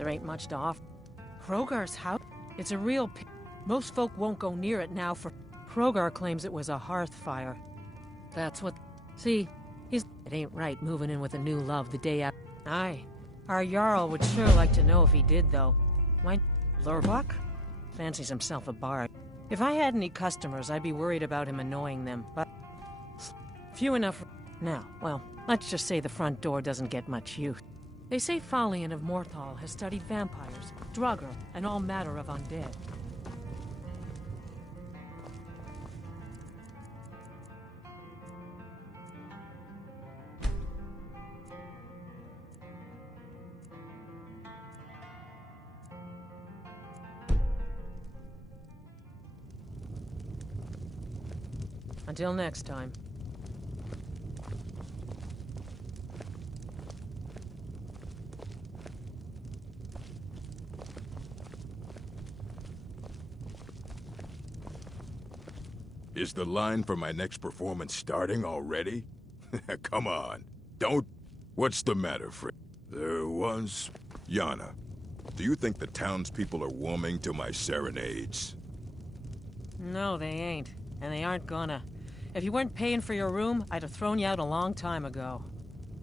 There ain't much to offer. Krogar's house? It's a real most folk won't go near it now for... Krogar claims it was a hearth fire. That's what... See, it ain't right moving in with a new love the day after. Aye. Our Jarl would sure like to know if he did, though. Why, Lurbuck? Fancies himself a bard. If I had any customers, I'd be worried about him annoying them, but... Few enough... Now, well, let's just say the front door doesn't get much use. They say Falion of Morthal has studied vampires, Draugr, and all matter of undead. Until next time. Is the line for my next performance starting already? Come on, don't... What's the matter, Fred? There was... Yana, do you think the townspeople are warming to my serenades? No, they ain't. And they aren't gonna. If you weren't paying for your room, I'd have thrown you out a long time ago.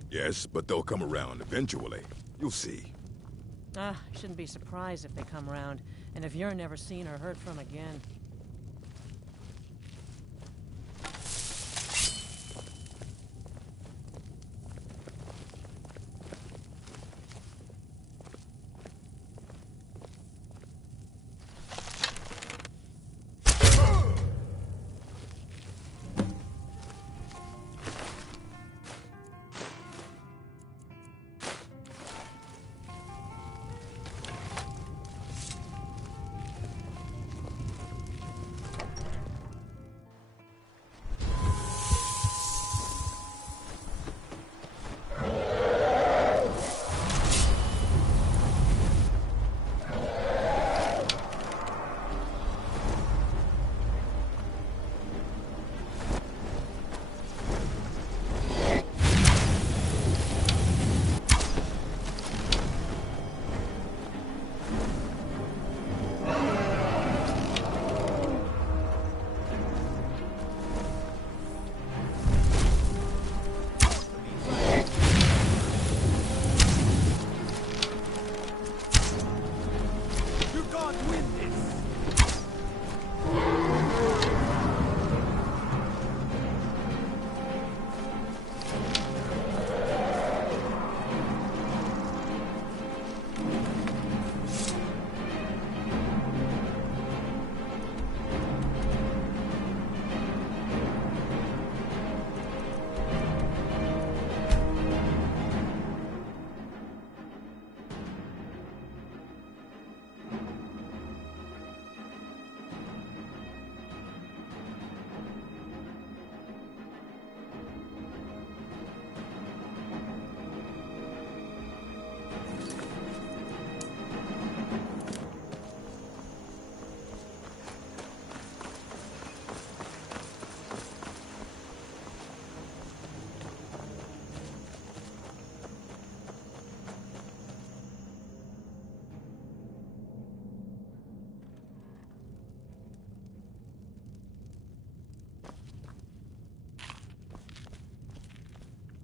Yes, but they'll come around eventually. You'll see. I shouldn't be surprised if they come around, and if you're never seen or heard from again.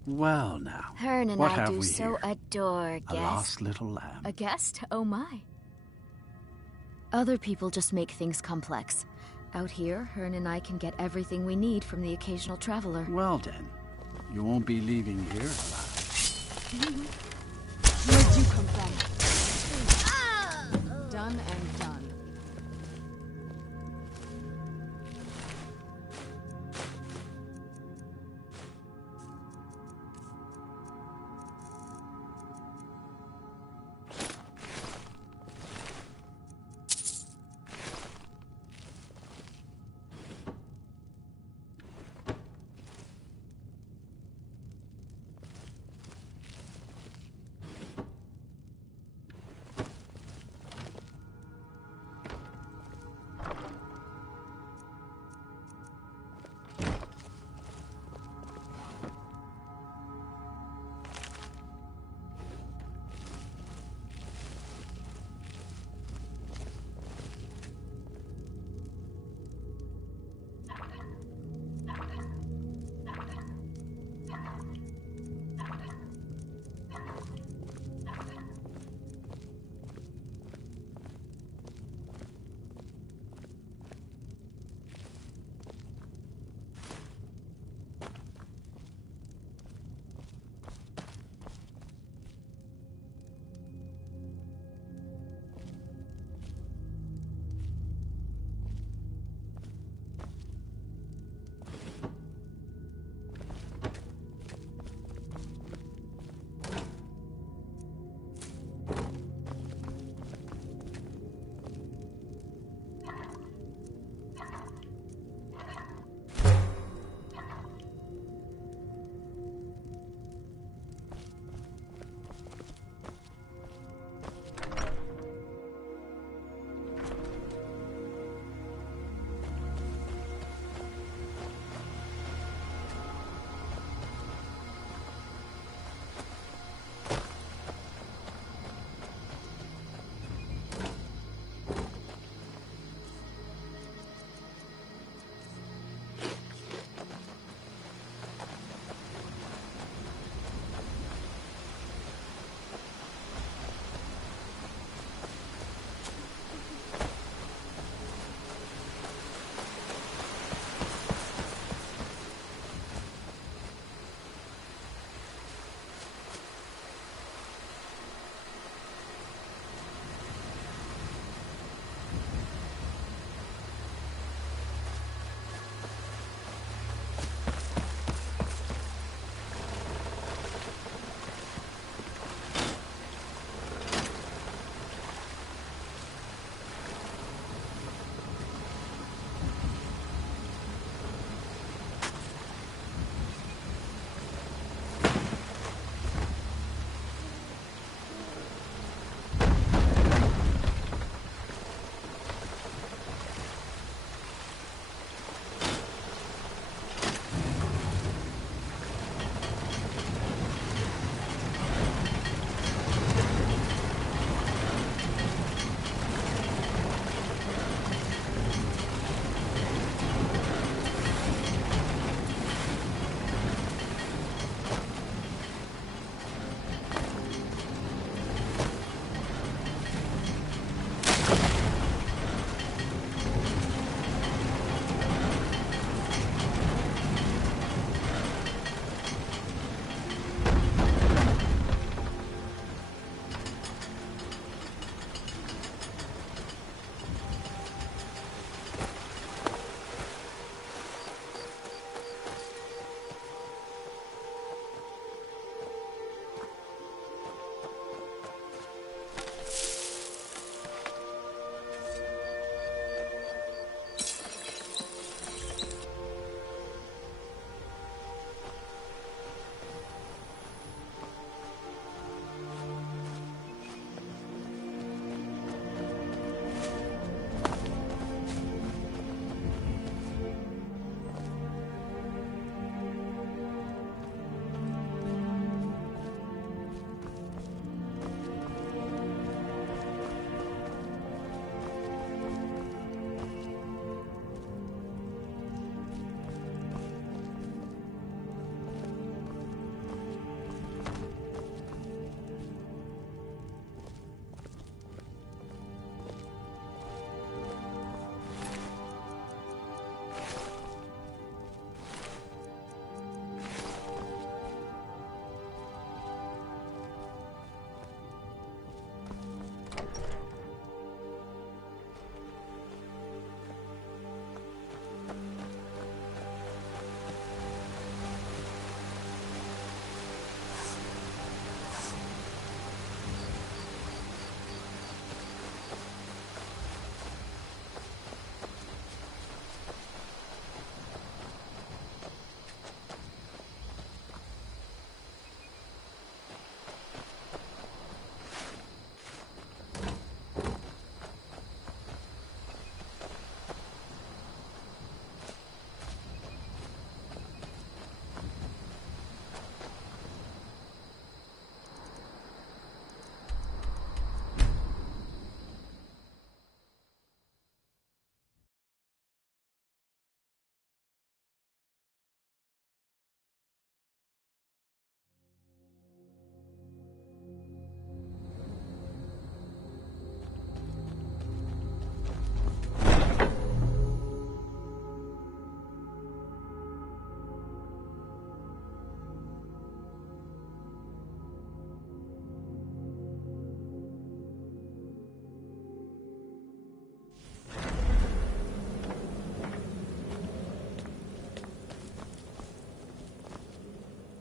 Well now, Hearn and what I have do we so here? adore A guests. lost little lamb. A guest? Oh my. Other people just make things complex. Out here, Hearn and I can get everything we need from the occasional traveler. Well then, you won't be leaving here alive. Where'd you come from? Done and done.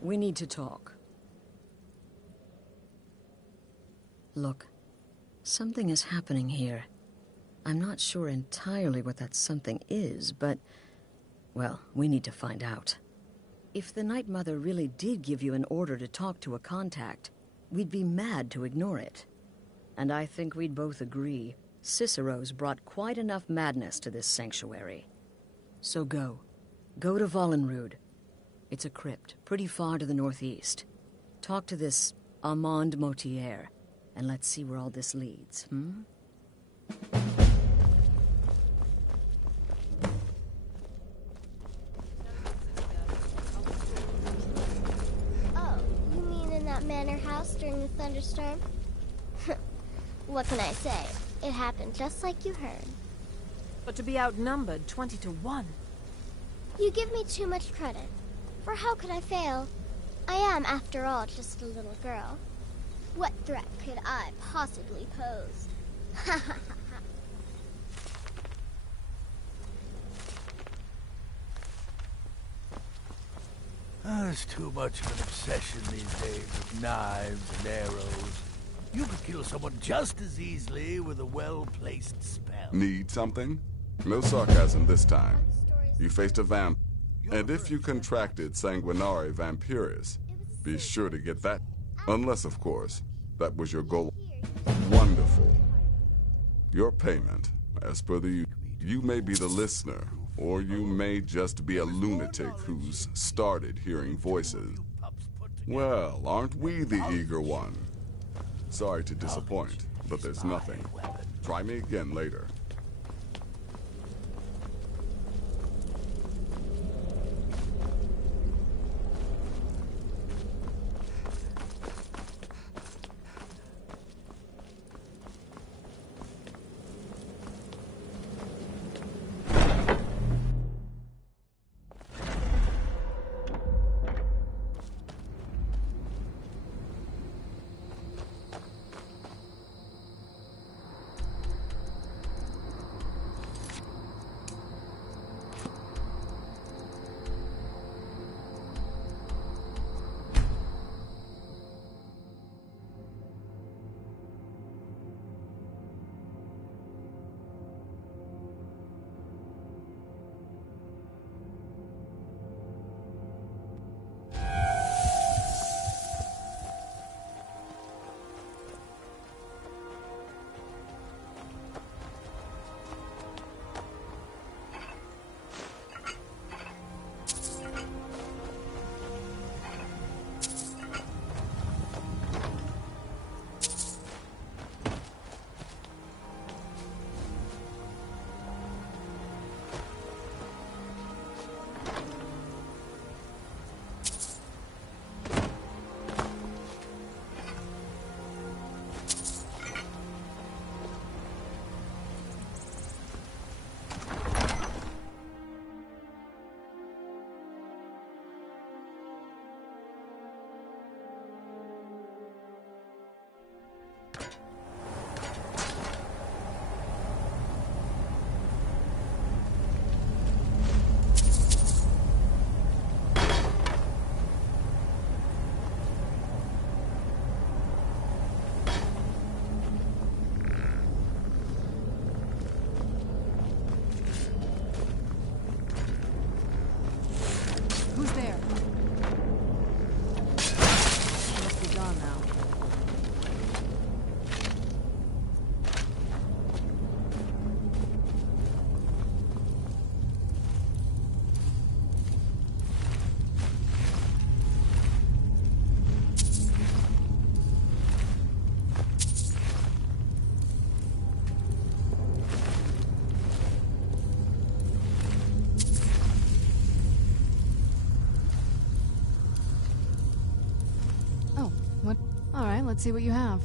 We need to talk. Look, something is happening here. I'm not sure entirely what that something is, but... well, we need to find out. If the Night Mother really did give you an order to talk to a contact, we'd be mad to ignore it. And I think we'd both agree Cicero's brought quite enough madness to this sanctuary. So go. Go to Vollenrud. It's a crypt, pretty far to the northeast. Talk to this Armand Motier, and let's see where all this leads, Oh, you mean in that manor house during the thunderstorm? What can I say? It happened just like you heard. But to be outnumbered 20 to 1. You give me too much credit. For how could I fail? I am, after all, just a little girl. What threat could I possibly pose? Ha ha ha ha. There's too much of an obsession these days with knives and arrows. You could kill someone just as easily with a well-placed spell. Need something? No sarcasm this time. You faced a vamp, and if you contracted Sanguinare Vampiris, be sure to get that. Unless, of course, that was your goal. Wonderful. Your payment, as per the... You may be the listener, or you may just be a lunatic who's started hearing voices. Well, aren't we the eager one? Sorry to disappoint, but there's nothing. Try me again later. Let's see what you have.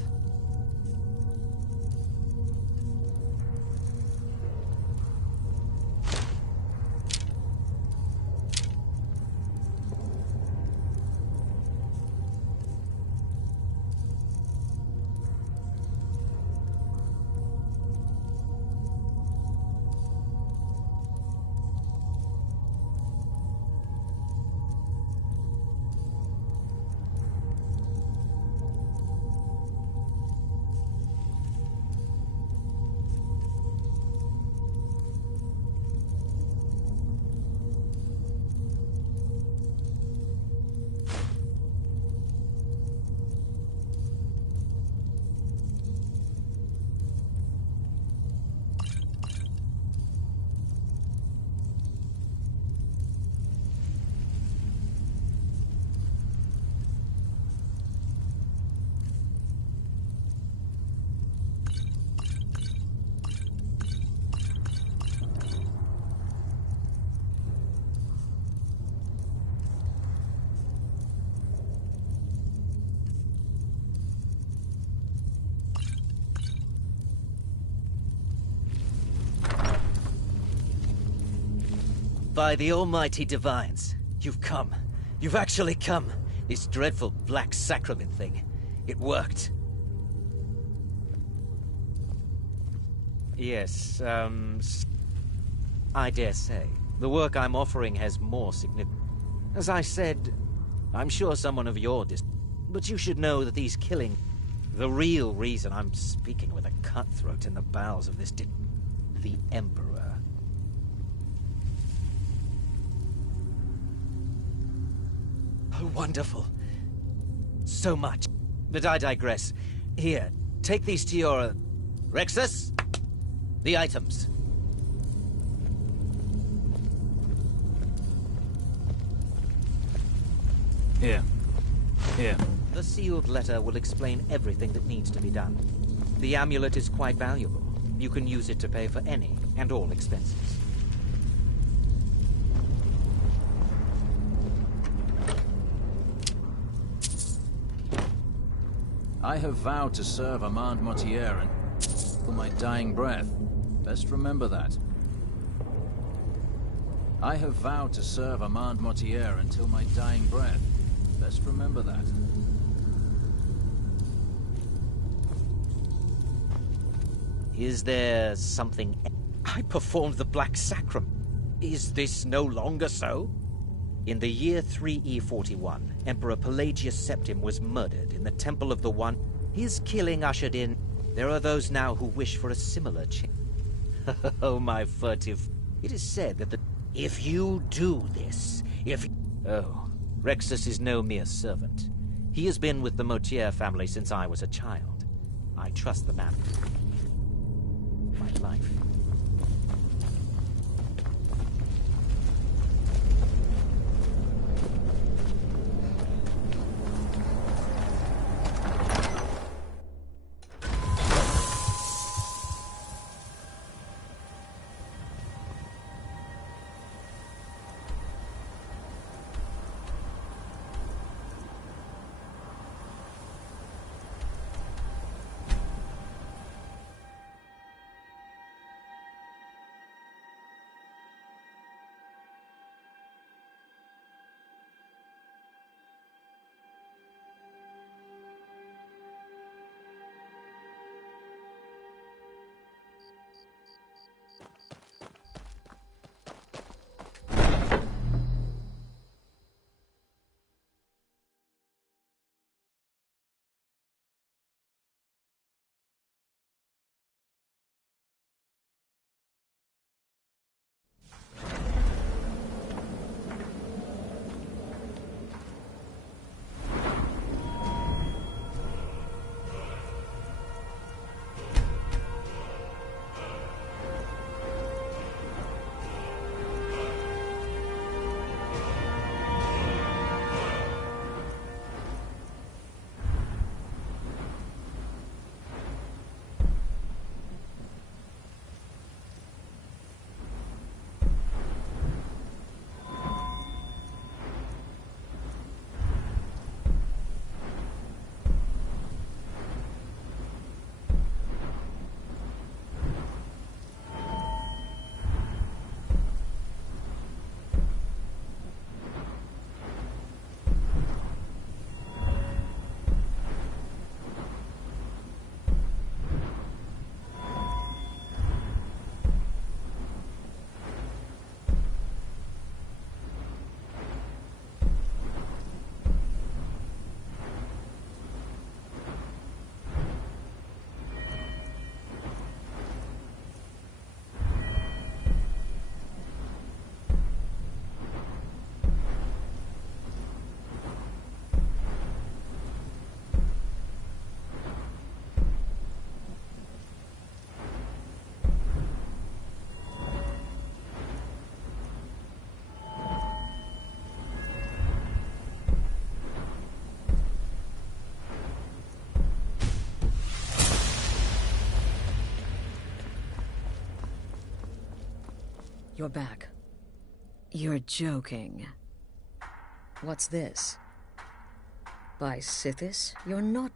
By the almighty divines, you've come. You've actually come. This dreadful black sacrament thing. It worked. Yes, I dare say. The work I'm offering has more significance. As I said, I'm sure someone of your but you should know that these killing... The real reason I'm speaking with a cutthroat in the bowels of this the Emperor. Oh, wonderful. So much. But I digress. Here, take these to your... Rexus? The items. Here. The sealed letter will explain everything that needs to be done. The amulet is quite valuable. You can use it to pay for any and all expenses. I have vowed to serve Armand Mortier until my dying breath. Best remember that. I have vowed to serve Armand Mortier until my dying breath. Best remember that. Is there something... I performed the Black Sacrament. Is this no longer so? In the year 3E41, Emperor Pelagius Septim was murdered in the Temple of the One. His killing ushered in... There are those now who wish for a similar change. Oh, my furtive... It is said that the... If you do this, if... Oh, Rexus is no mere servant. He has been with the Mortier family since I was a child. I trust the man. My life. You're back. You're joking. What's this? By Sithis, you're not...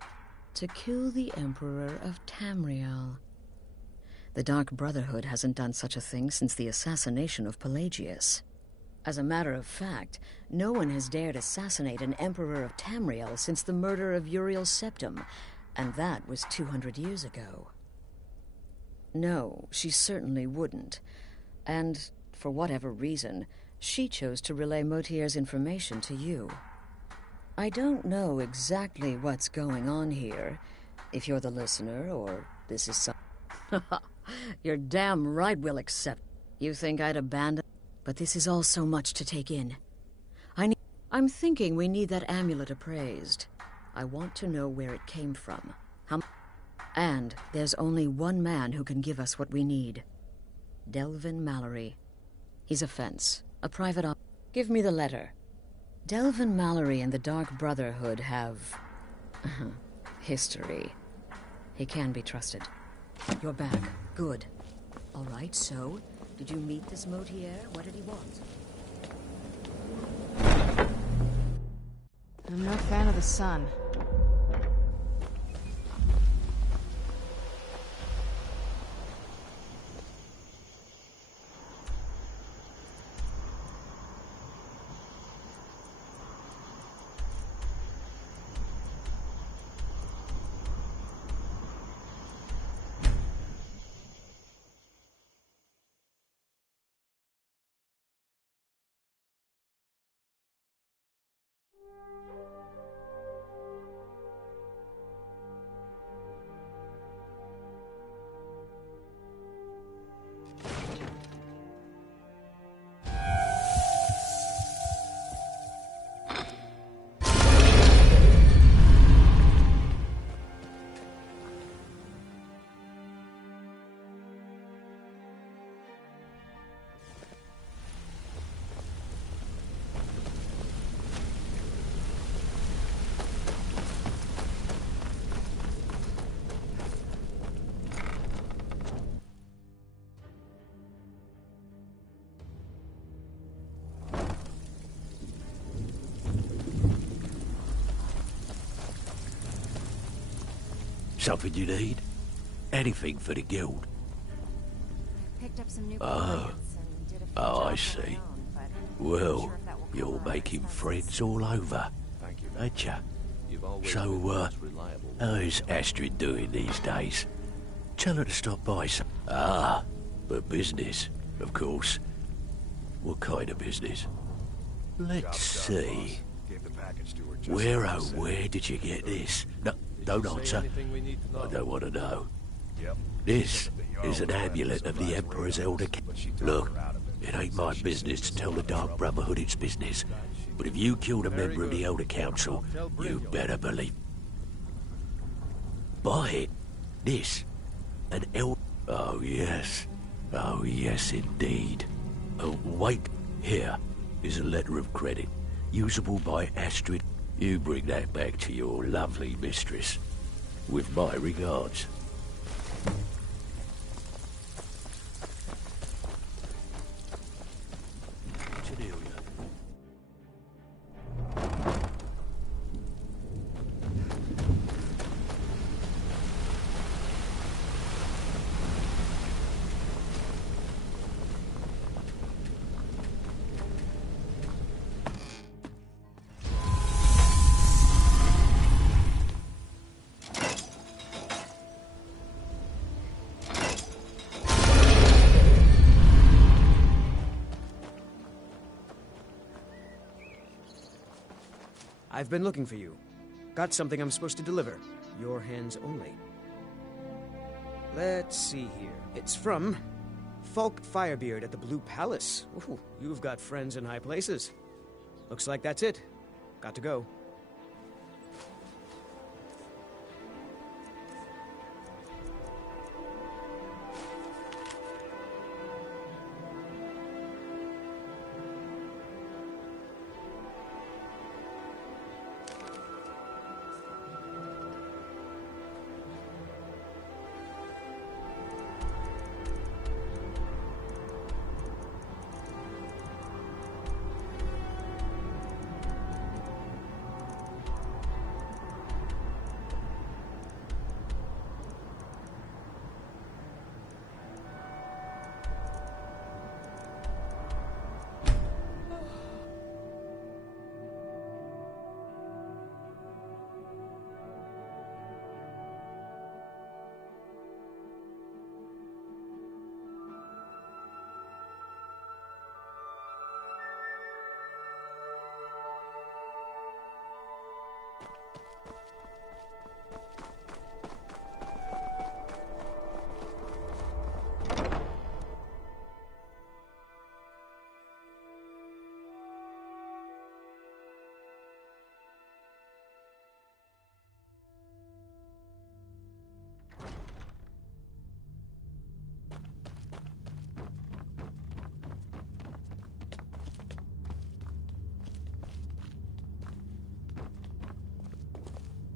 To kill the Emperor of Tamriel. The Dark Brotherhood hasn't done such a thing since the assassination of Pelagius. As a matter of fact, no one has dared assassinate an emperor of Tamriel since the murder of Uriel Septim, and that was 200 years ago. No, she certainly wouldn't. And, for whatever reason, she chose to relay Motier's information to you. I don't know exactly what's going on here, if you're the listener, or this is some... You're damn right we'll accept. You think I'd abandon... But this is all so much to take in. I'm thinking we need that amulet appraised. I want to know where it came from. And there's only one man who can give us what we need. Delvin Mallory. He's a fence, a private op... Give me the letter. Delvin Mallory and the Dark Brotherhood have... history. He can be trusted. You're back. Good. All right, so... Did you meet this Motier? What did he want? I'm no fan of the sun. Something you need? Anything for the guild? Picked up some new I see. Well, you're making friends all over, ain't ya? So, how's Astrid doing these days? Tell her to stop by some... Ah, but business, of course. What kind of business? Let's see. Where did you get this? No, don't answer. I don't want to know. This is an amulet of the Emperor's Elder... Look, it ain't my business to tell the Dark Brotherhood its business. But if you killed a member of the Elder Council, you better believe... Buy it. This. An Elder... Oh, yes. Oh, yes, indeed. Oh, wait. Here is a letter of credit. Usable by Astrid. You bring that back to your lovely mistress. With my regards. I've been looking for you. Got something I'm supposed to deliver. Your hands only. Let's see here. It's from Falk Firebeard at the Blue Palace. Ooh, you've got friends in high places. Looks like that's it. Got to go.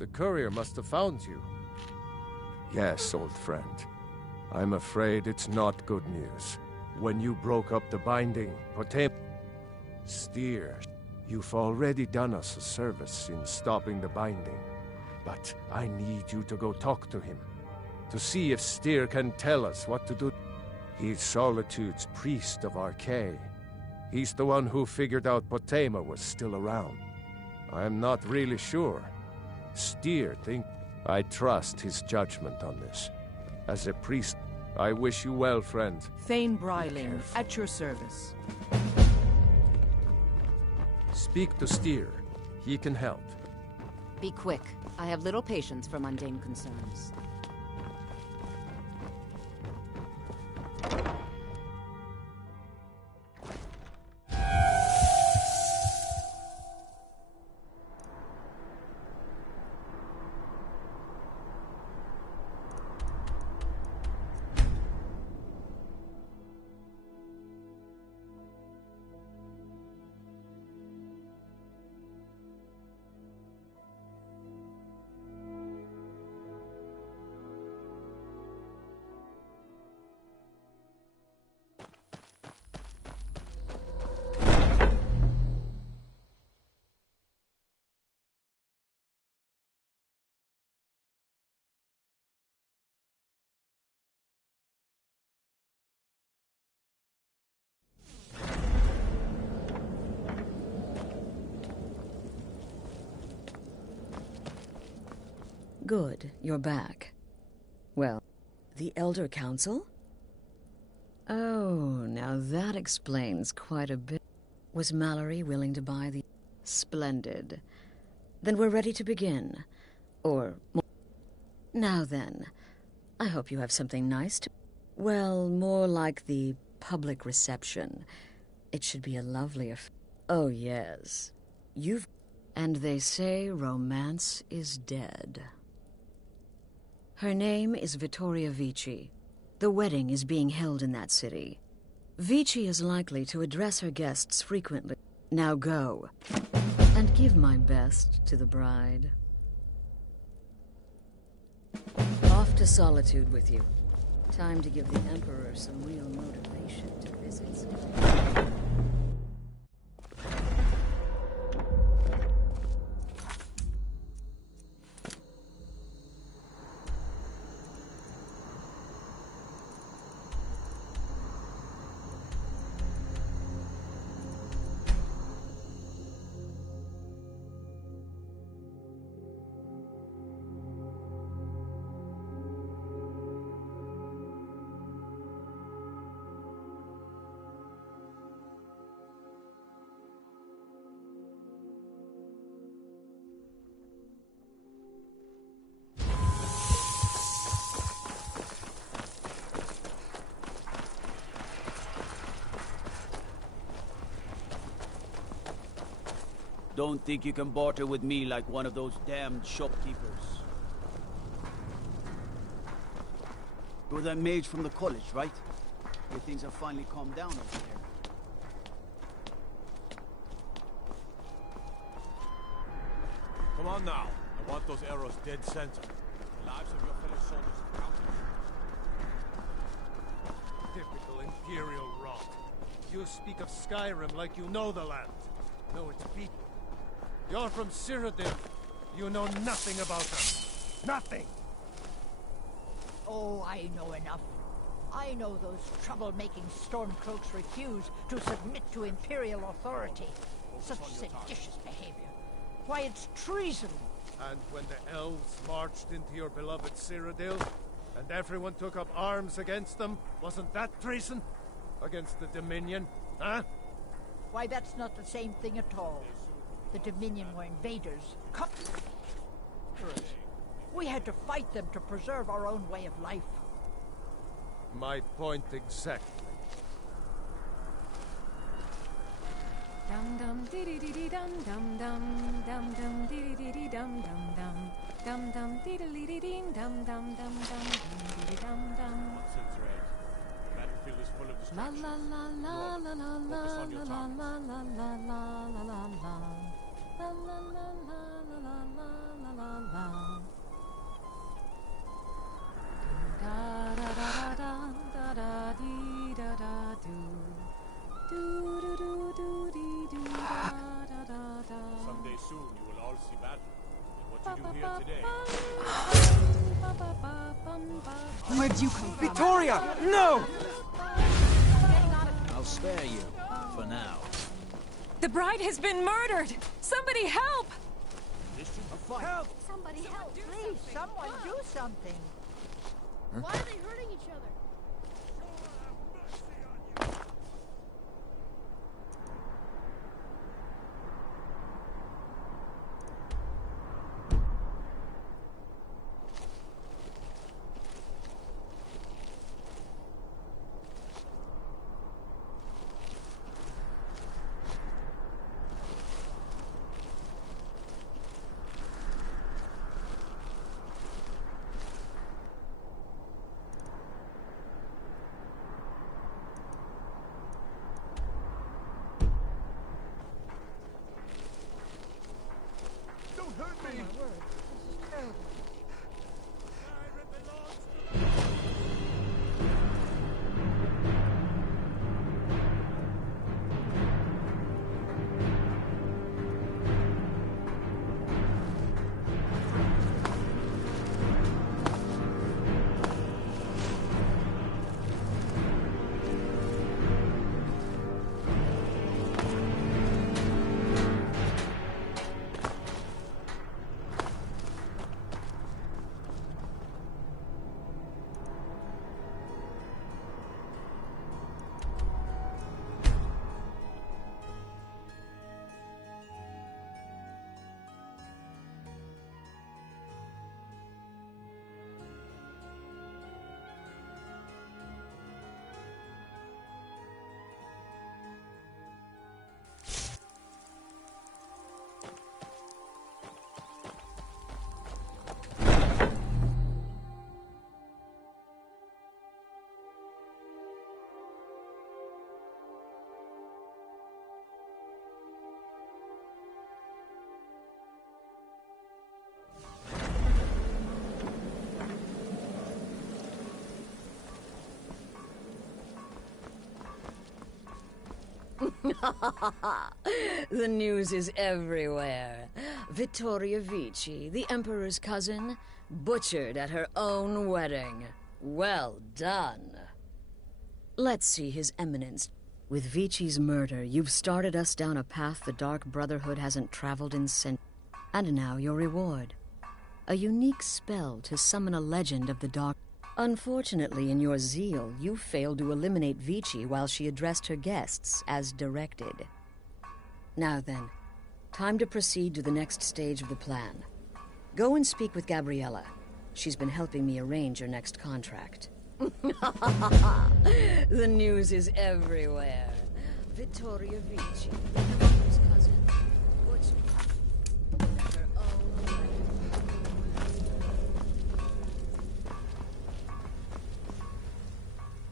The courier must have found you. Yes, old friend. I'm afraid it's not good news. When you broke up the binding, Steer, you've already done us a service in stopping the binding. But I need you to go talk to him, to see if Steer can tell us what to do. He's Solitude's priest of Archay. He's the one who figured out Potema was still around. I'm not really sure. Steer think I trust his judgment on this. As a priest, I wish you well, friend. Thane Bryling, at your service. Speak to Steer. He can help. Be quick. I have little patience for mundane concerns. Good, you're back. Well, the Elder Council? Oh, now that explains quite a bit. Was Mallory willing to buy the... Splendid. Then we're ready to begin. Or... Now then, I hope you have something nice to... Well, more like the public reception. It should be a lovely affair. Oh, yes. You've... And they say romance is dead. Her name is Vittoria Vici. The wedding is being held in that city. Vici is likely to address her guests frequently. Now go, and give my best to the bride. Off to Solitude with you. Time to give the Emperor some real motivation to visit. Don't think you can barter with me like one of those damned shopkeepers. You're that mage from the college, right? Your things have finally calmed down over there. Come on now. I want those arrows dead center. The lives of your fellow soldiers count. Typical Imperial rot. You speak of Skyrim like you know the land. Know its people. You're from Cyrodiil. You know nothing about them. Nothing! Oh, I know enough. I know those trouble-making Stormcloaks refuse to submit to Imperial authority. Such seditious behavior. Why, it's treason! And when the elves marched into your beloved Cyrodiil, and everyone took up arms against them, wasn't that treason? Against the Dominion, huh? Why, that's not the same thing at all. The Dominion were invaders. We had to fight them to preserve our own way of life. My point exactly. Dum dum dee dee dee dum dum dum dum dum dee dee dee dum dum dum dum dum dee dee dee dee dum dum dum dum dee dum dum. Battlefield is full of La distractions. la la la la la la la la la la la la la. La la la la la la la la la. Da da da da da da dee da da do. Do do do do dee do da da da da. Someday soon you will all see battle. And what you do here today. Where'd you come from? Victoria! No! I'll spare you, for now. The bride has been murdered! Somebody help! Help! Somebody help, please! Someone do something! Why are they hurting each other? The news is everywhere. Vittoria Vici, the Emperor's cousin, butchered at her own wedding. Well done. Let's see His Eminence. With Vici's murder, you've started us down a path the Dark Brotherhood hasn't traveled in centuries. And now your reward. A unique spell to summon a legend of the Dark. Unfortunately, in your zeal, you failed to eliminate Vici while she addressed her guests as directed. Now then, time to proceed to the next stage of the plan. Go and speak with Gabriella. She's been helping me arrange your next contract. The news is everywhere. Vittoria Vici, the Emperor's cousin, butchered at her own wedding.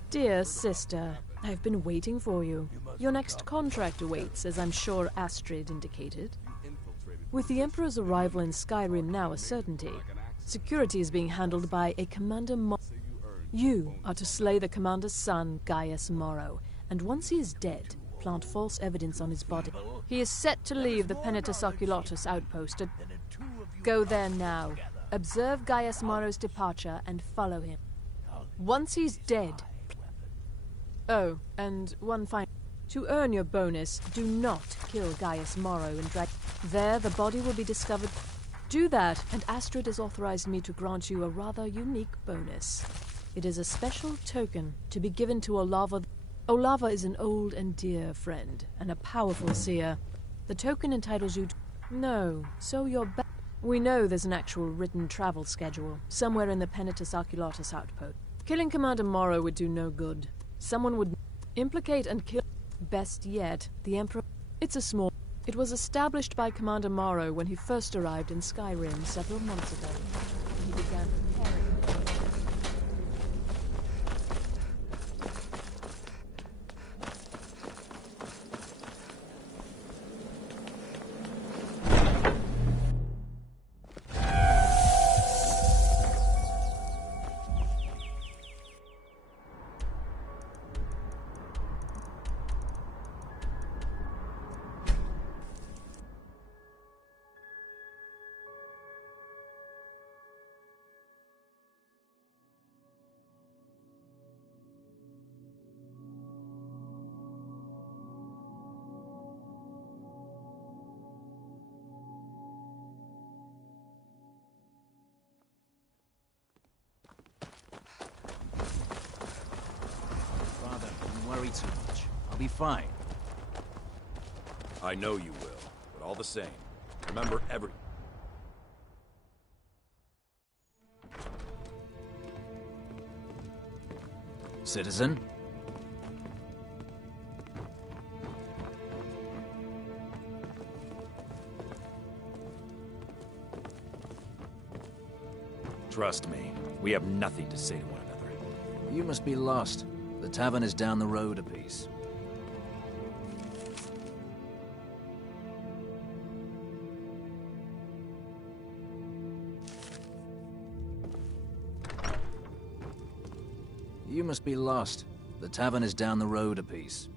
Dear sister, I've been waiting for you. Your next contract awaits, as I'm sure Astrid indicated. With the Emperor's arrival in Skyrim now a certainty, security is being handled by a Commander Morrow. You are to slay the Commander's son, Gaius Morrow, and once he is dead, plant false evidence on his body. He is set to leave the Penitus Oculatus outpost. Go there now. Observe Gaius Morrow's departure and follow him. Once he's dead... Oh, and one final... To earn your bonus, do not kill Gaius Morrow and drag... There, the body will be discovered. Do that, and Astrid has authorized me to grant you a rather unique bonus. It is a special token to be given to Olava. Olava is an old and dear friend, and a powerful seer. The token entitles you to... No, so you're back. We know there's an actual written travel schedule, somewhere in the Penitus Oculatus outpost. Killing Commander Morrow would do no good. Someone would implicate and kill... Best yet, the Emperor... It's a small... It was established by Commander Morrow when he first arrived in Skyrim several months ago. He began preparing... worry too much. I'll be fine. I know you will, but all the same, remember every... Citizen? Trust me, we have nothing to say to one another. You must be lost. The tavern is down the road a piece. You must be lost. The tavern is down the road a piece.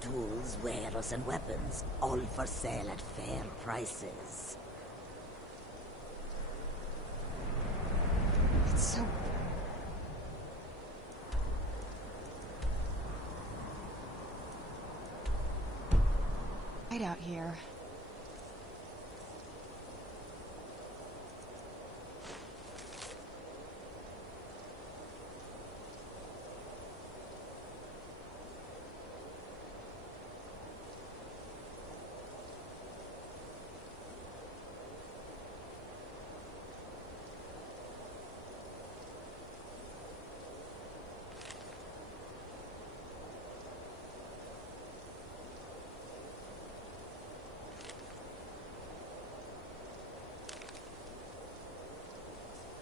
Tools, wares, and weapons, all for sale at fair prices. It's so... right out here.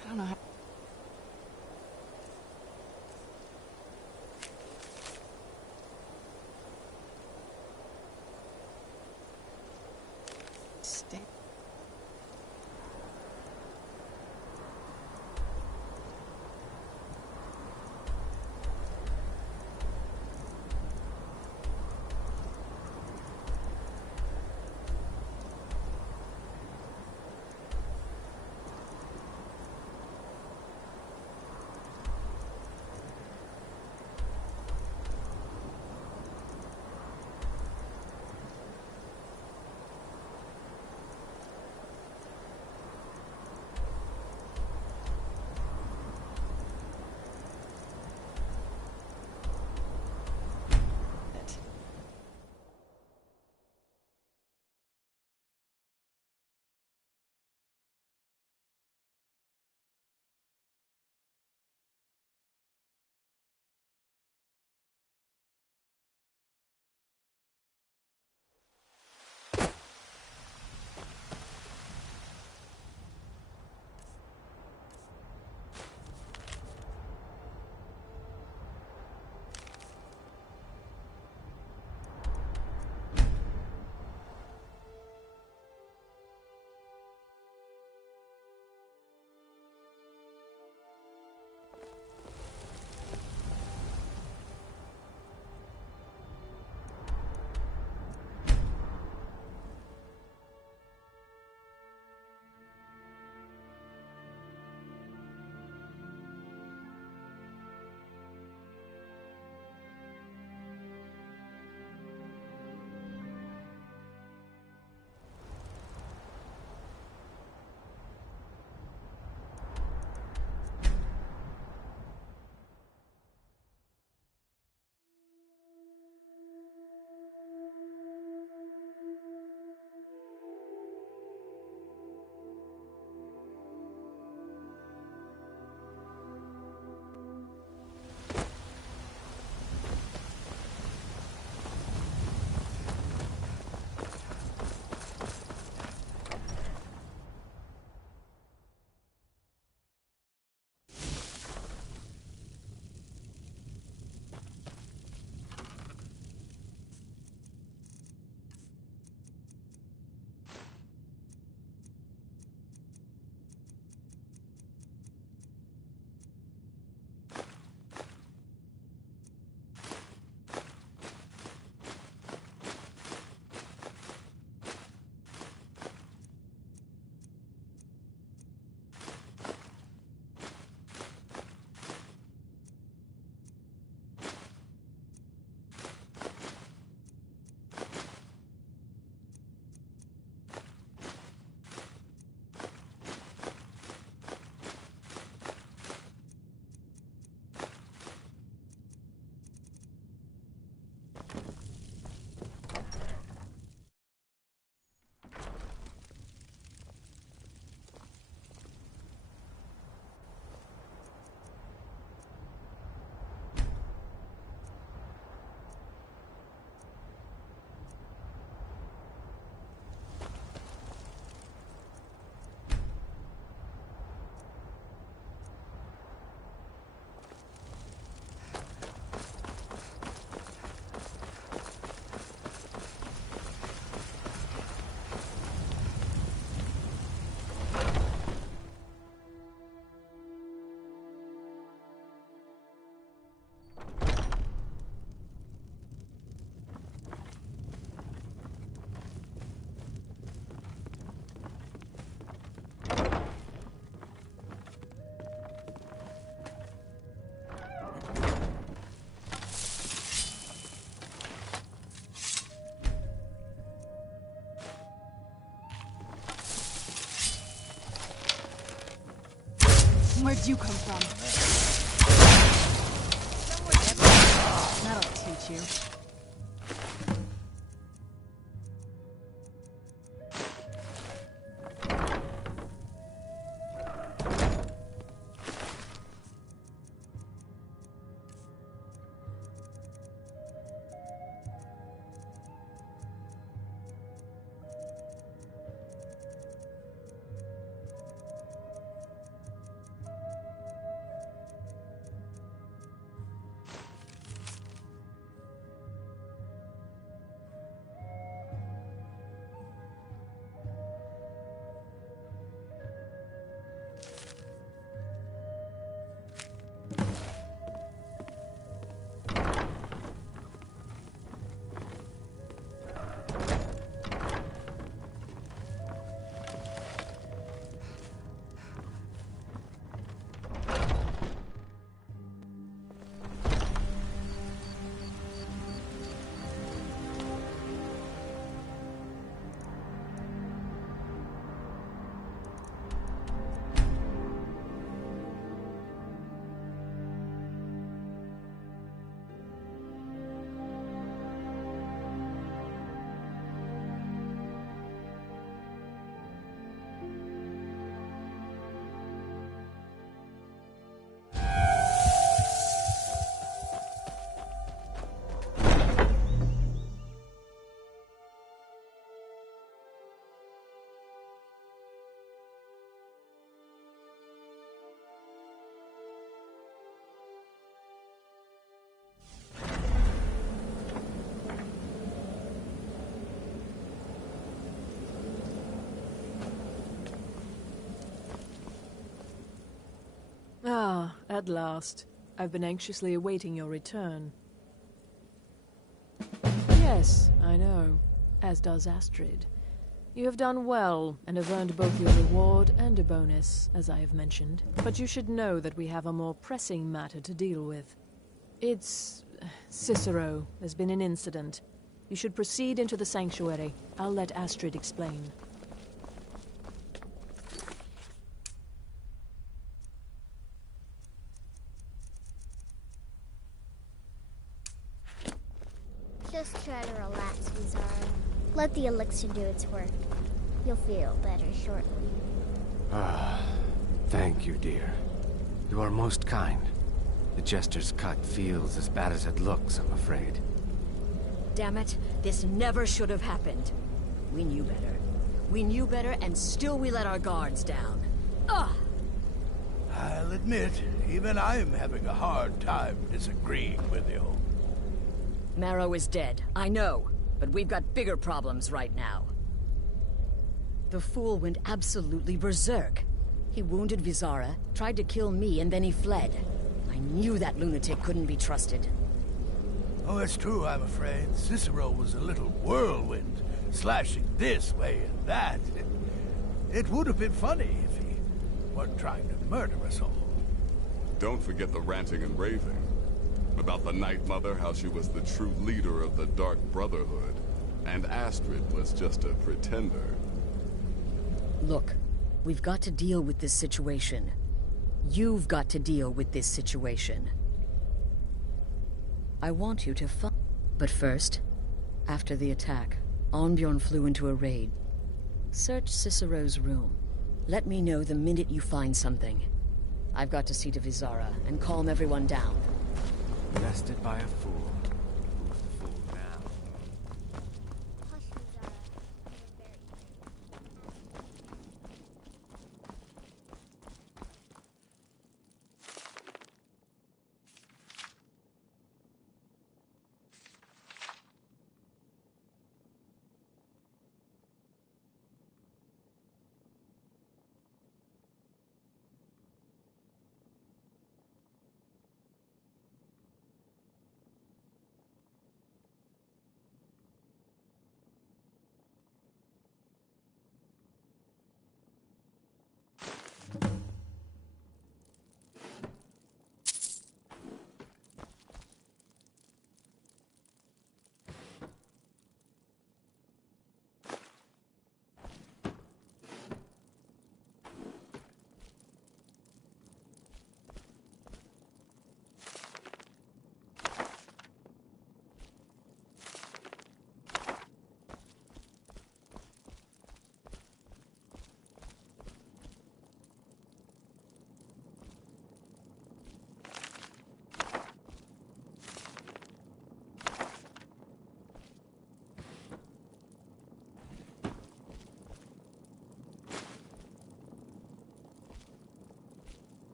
I don't know how... Stay. Where'd you come from? That'll teach you. Ah, at last. I've been anxiously awaiting your return. Yes, I know. As does Astrid. You have done well, and have earned both your reward and a bonus, as I have mentioned. But you should know that we have a more pressing matter to deal with. It's... Cicero. There's been an incident. You should proceed into the sanctuary. I'll let Astrid explain. Just try to relax, Vizara. Let the elixir do its work. You'll feel better shortly. Ah, thank you, dear. You are most kind. The Jester's cut feels as bad as it looks, I'm afraid. Damn it, this never should have happened. We knew better. We knew better, and still we let our guards down. Ugh! I'll admit, even I'm having a hard time disagreeing with you. Marrow is dead, I know, but we've got bigger problems right now. The fool went absolutely berserk. He wounded Vizara, tried to kill me, and then he fled. I knew that lunatic couldn't be trusted. Oh, it's true, I'm afraid. Cicero was a little whirlwind, slashing this way and that. It would have been funny if he weren't trying to murder us all. Don't forget the ranting and raving. About the Night Mother, how she was the true leader of the Dark Brotherhood, and Astrid was just a pretender. Look, we've got to deal with this situation. You've got to deal with this situation. I want you to But first, after the attack, Arnbjorn flew into a raid. Search Cicero's room. Let me know the minute you find something. I've got to see to Vizara and calm everyone down. Bested by a fool. Who's the fool now?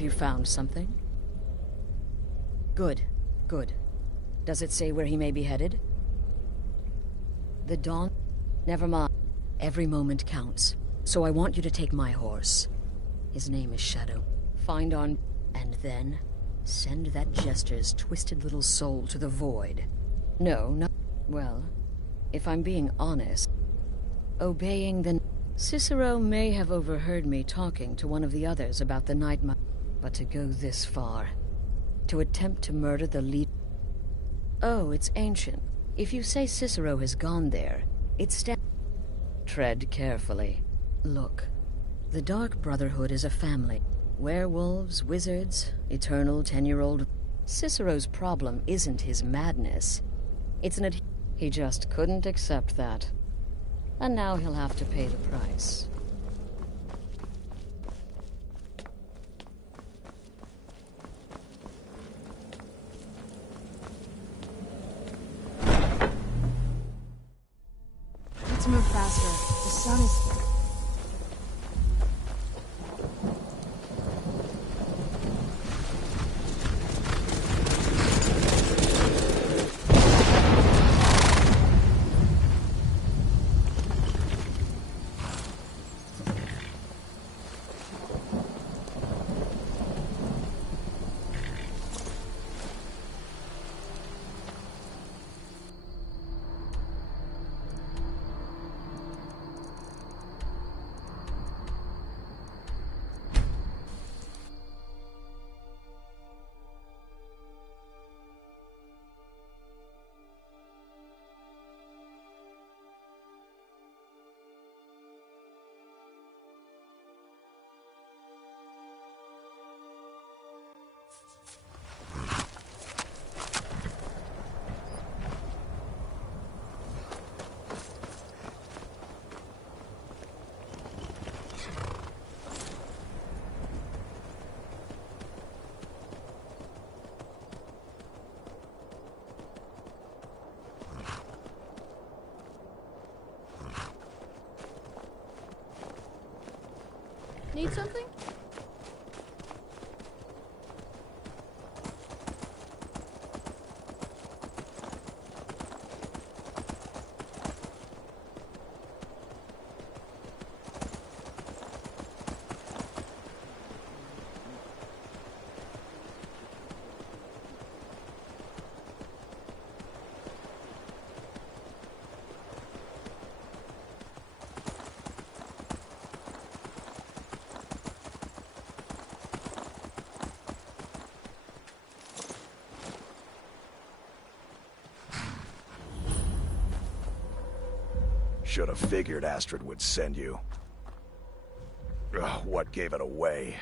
Have you found something? Good, good. Does it say where he may be headed? The Dawn? Never mind. Every moment counts. So I want you to take my horse. His name is Shadow. Find on... and then... send that jester's twisted little soul to the void. No, not... well... if I'm being honest... obeying the... Cicero may have overheard me talking to one of the others about the night... but to go this far... to attempt to murder the lead... Oh, it's ancient. If you say Cicero has gone there, it's... Tread carefully. Look, the Dark Brotherhood is a family. Werewolves, wizards, eternal 10-year-old... Cicero's problem isn't his madness. It's an he just couldn't accept that. And now he'll have to pay the price. Let's move faster. The sun is... Need something? Should have figured Astrid would send you. Ugh, what gave it away?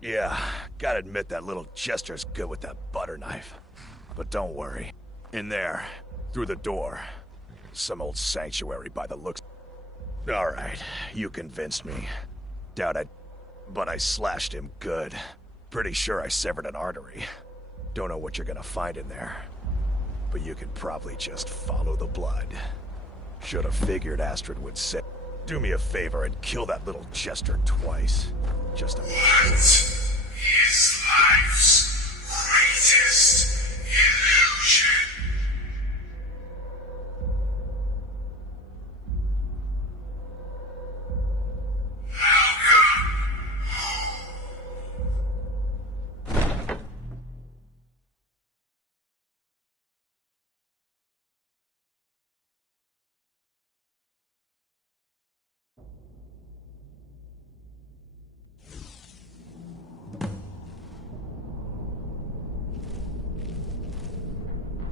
Yeah, gotta admit that little jester's good with that butter knife. But don't worry. In there, through the door. Some old sanctuary by the looks. Alright, you convinced me. Doubt it, but I slashed him good. Pretty sure I severed an artery. Don't know what you're gonna find in there. But you can probably just follow the blood. Should have figured Astrid would say, do me a favor and kill that little jester twice. Just a... What is life's greatest illusion?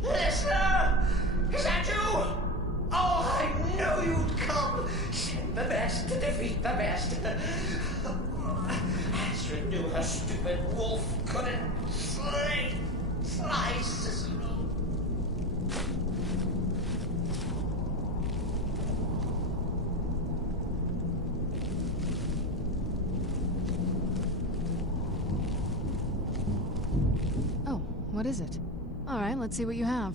Listener! Is that you? Oh, I knew you'd come! Send the best to defeat the best. Astrid knew her stupid wolf couldn't slice Cicero. Oh, what is it? All right, let's see what you have.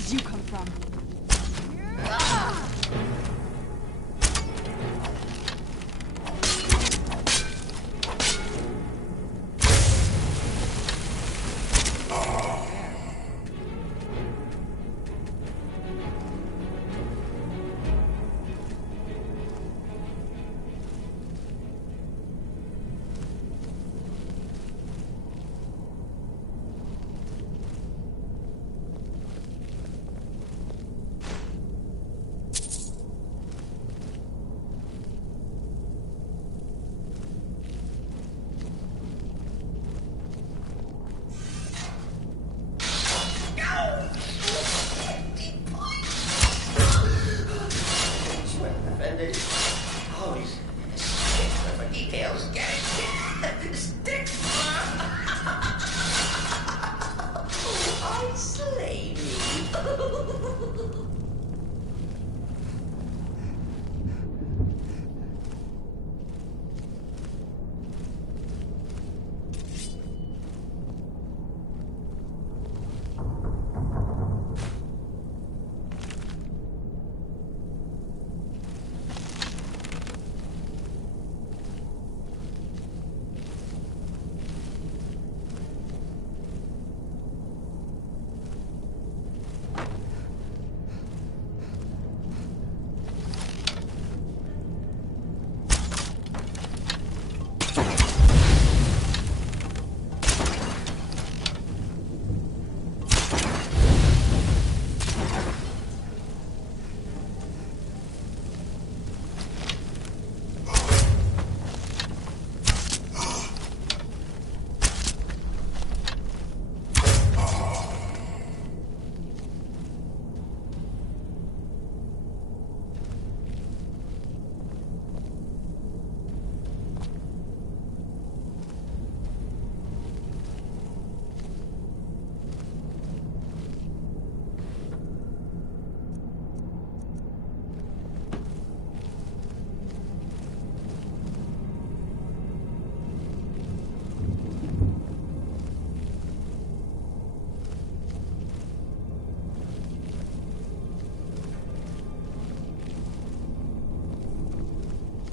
Where'd you come from?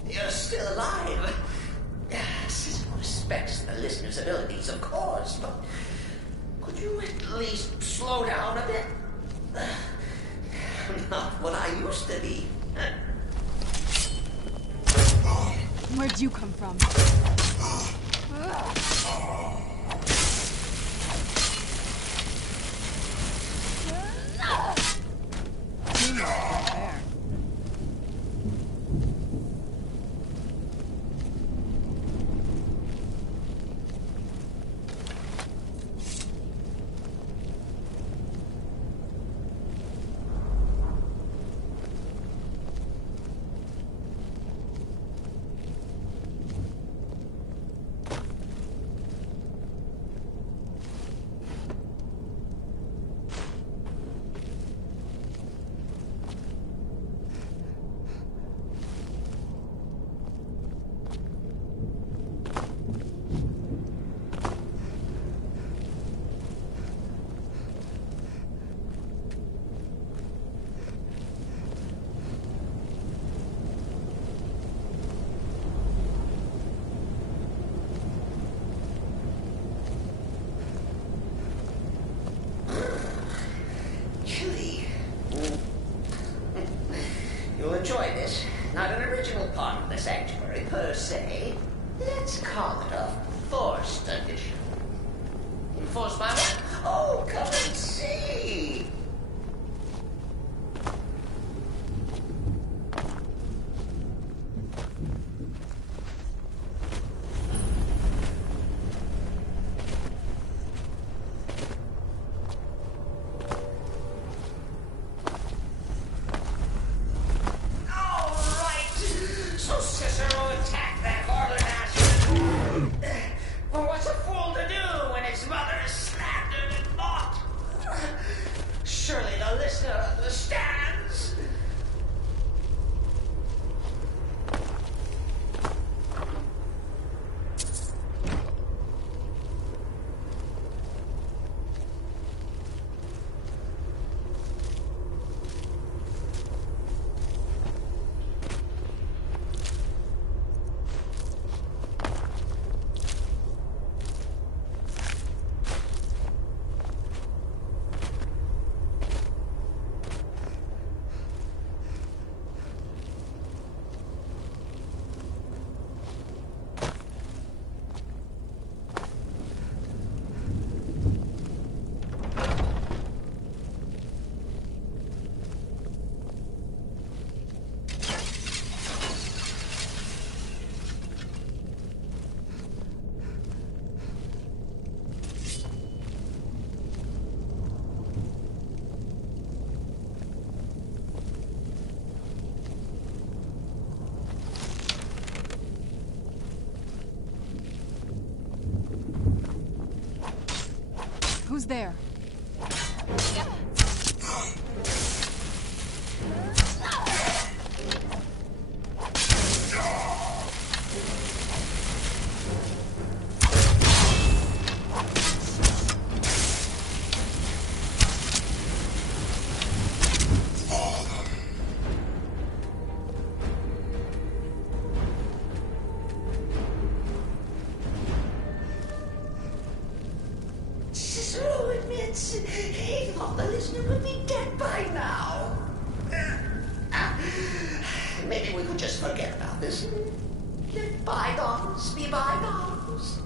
You're still alive. Cicero respects the listener's abilities, of course, but could you at least slow down a bit? Not what I used to be. Where'd you come from? There. You'll enjoy this. Not an original part of the sanctuary per se. Let's call it a forced addition. Forced by what? Oh, come and see! So Cicero attacked that northern asshole. Well, what's a fool to do when his mother is slapped and mocked? Who's there? Cicero admits he thought the listener would be dead by now. Maybe we could just forget about this and let bygones be bygones.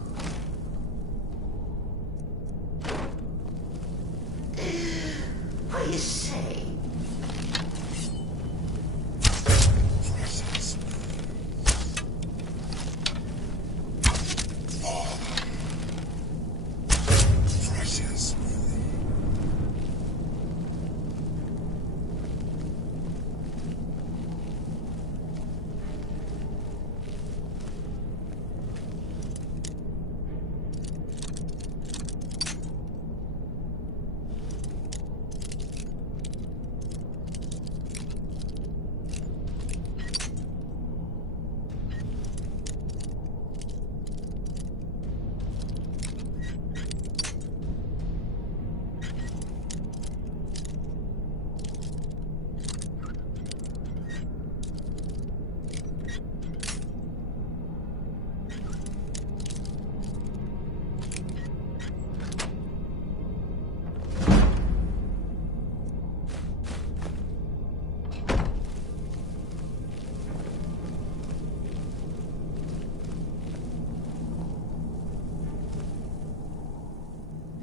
What do you say?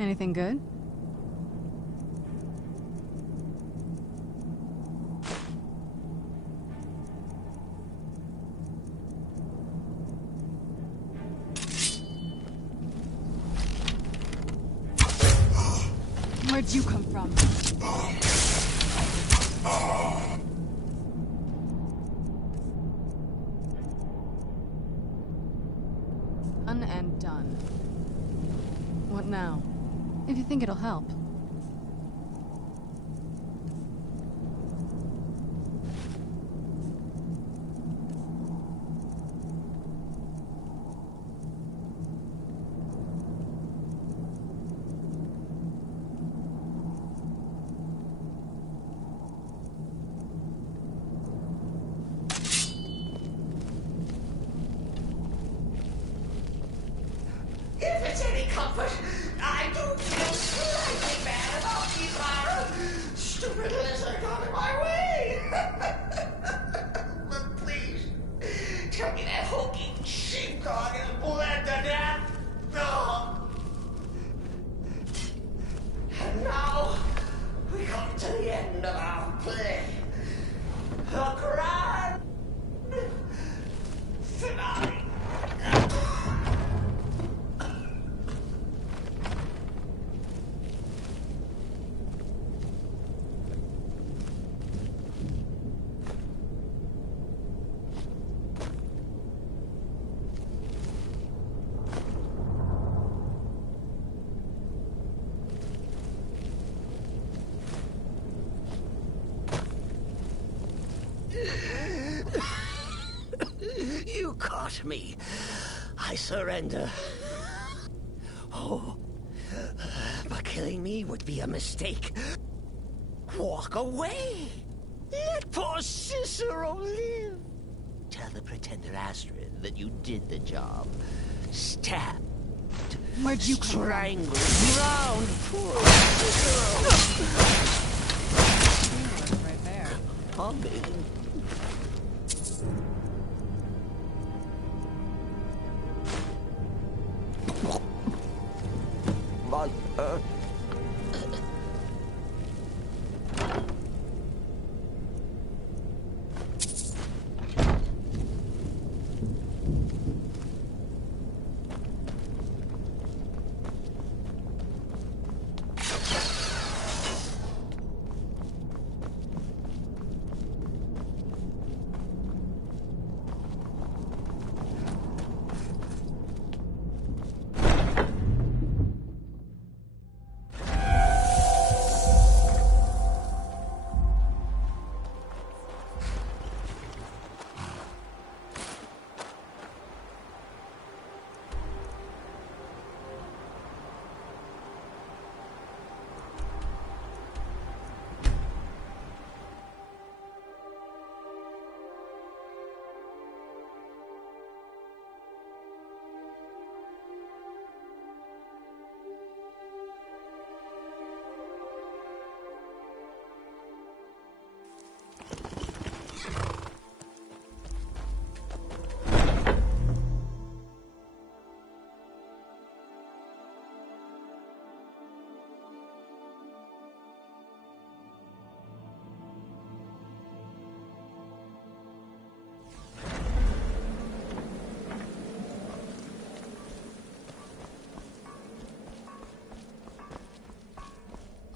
Anything good? Where'd you come from? Done and done. What now? If you think it'll help. If it's any comfort, I do feel slightly bad about these stupid lizard got in my way. But please, tell me that hulking sheepdog is bled to death. Oh. And now, we come to the end of our play. The grand finale. You caught me. I surrender. Oh, but killing me would be a mistake. Walk away. Let poor Cicero live. Tell the pretender Astrid that you did the job. Stabbed. Where'd you come from? Strangled. Drowned. Poor Cicero. Right there. Coming. But,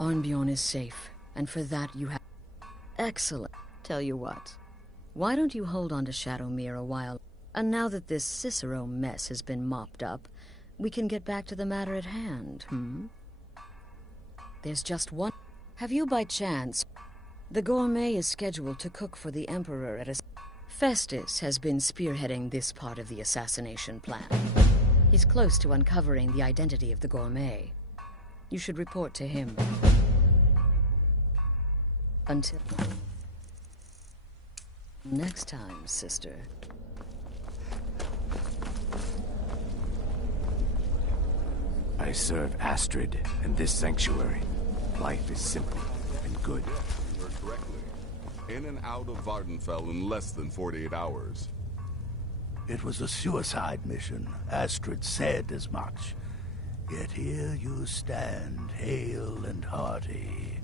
Arnbjorn is safe, and for that you have... Excellent. Tell you what, why don't you hold on to Shadowmere a while? And now that this Cicero mess has been mopped up, we can get back to the matter at hand, There's just one... Have you by chance... The gourmet is scheduled to cook for the Emperor at a... Festus has been spearheading this part of the assassination plan. He's close to uncovering the identity of the gourmet. You should report to him. Until... next time, sister. I serve Astrid and this sanctuary. Life is simple and good. You heard correctly. In and out of Vardenfell in less than 48 hours. It was a suicide mission. Astrid said as much. Yet here you stand, hale and hearty.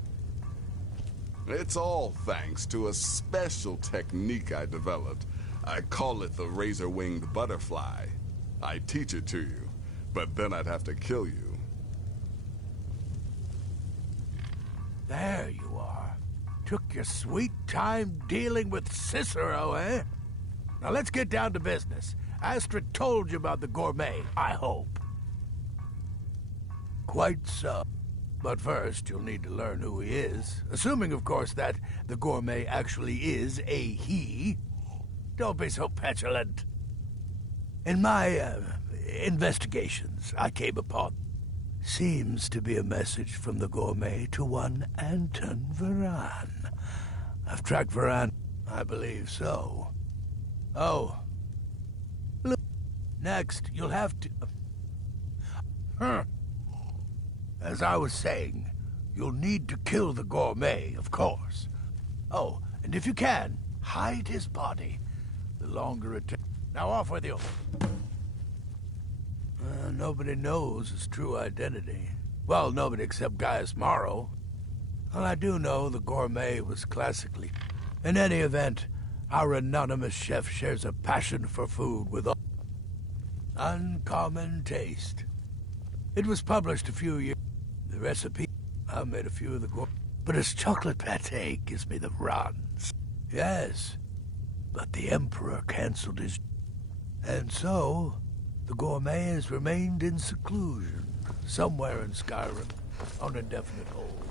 It's all thanks to a special technique I developed. I call it the razor-winged butterfly. I teach it to you, but then I'd have to kill you. There you are. Took your sweet time dealing with Cicero, eh? Now let's get down to business. Astrid told you about the gourmet, I hope. Quite so. But first, you'll need to learn who he is. Assuming, of course, that the gourmet actually is a he. Don't be so petulant. In my, investigations, I came upon... Seems to be a message from the gourmet to one Anton Varan. I've tracked Varan. I believe so. Oh. Look. Next, you'll have to... As I was saying, you'll need to kill the gourmet, of course. Oh, and if you can, hide his body. The longer it takes... Now off with you. Nobody knows his true identity. Well, nobody except Gaius Morrow. Well, I do know the gourmet was classically... In any event, our anonymous chef shares a passion for food with uncommon taste. It was published a few years... The recipe... I made a few of the gourmet... But his chocolate pate gives me the runs. Yes, but the Emperor cancelled his... And so... The gourmet has remained in seclusion, somewhere in Skyrim, on indefinite hold.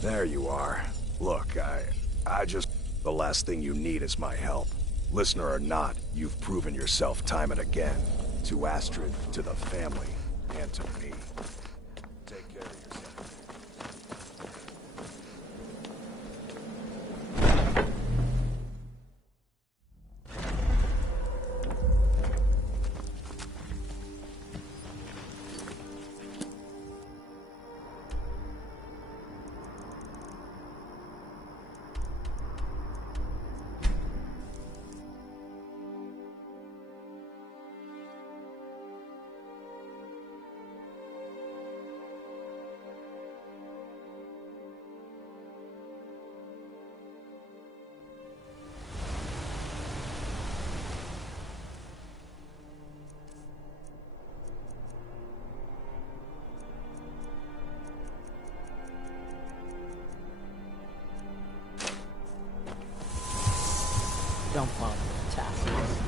There you are. Look, I just... The last thing you need is my help. Listener or not, you've proven yourself time and again. To Astrid, to the family, and to me. Take care of yourself. Don't bother with tassels.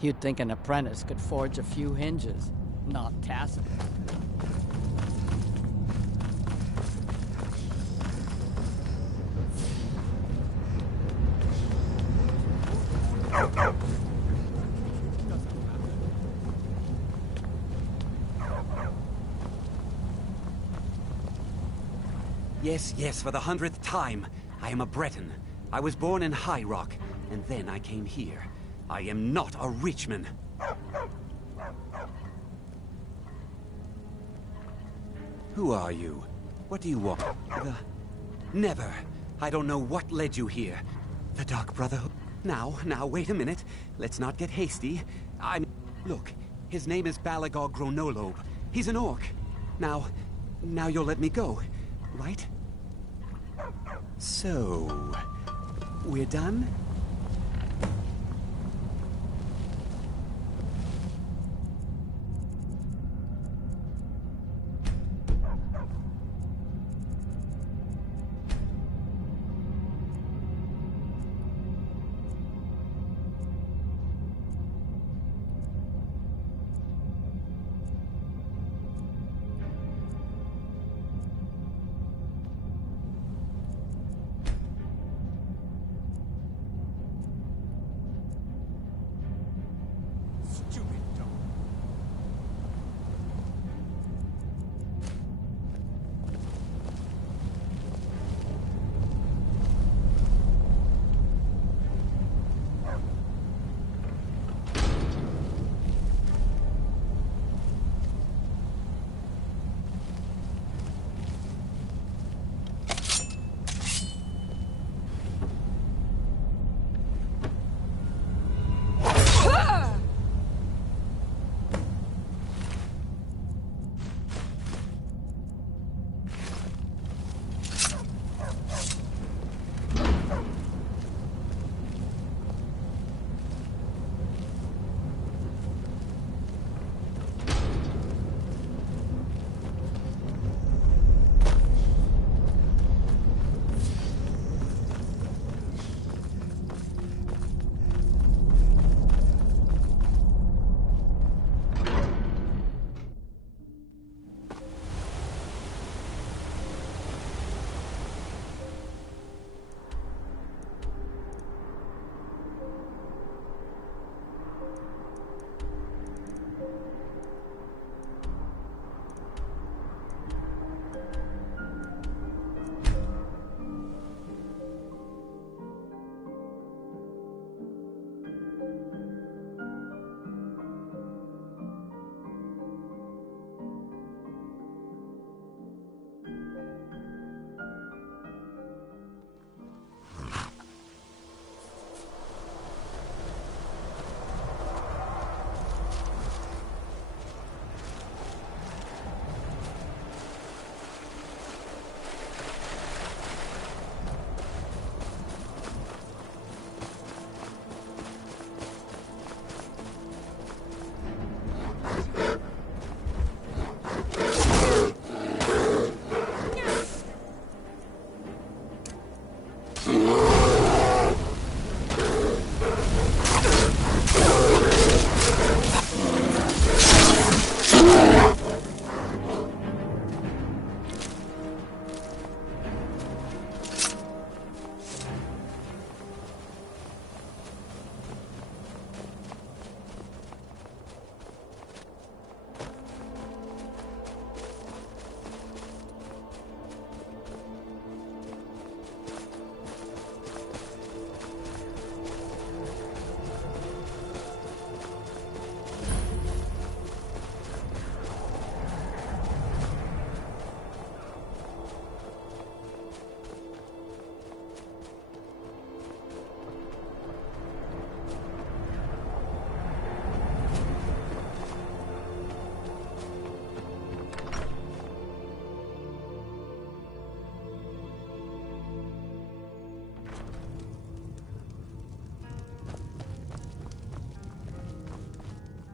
You'd think an apprentice could forge a few hinges, not tassels. Yes, for the 100th time. I am a Breton. I was born in High Rock, and then I came here. I am not a Richman. Who are you? What do you want? Never. I don't know what led you here. The Dark Brotherhood? Now, wait a minute. Let's not get hasty. Look, His name is Balagog Gronolobe. He's an orc. Now you'll let me go, right? So, we're done?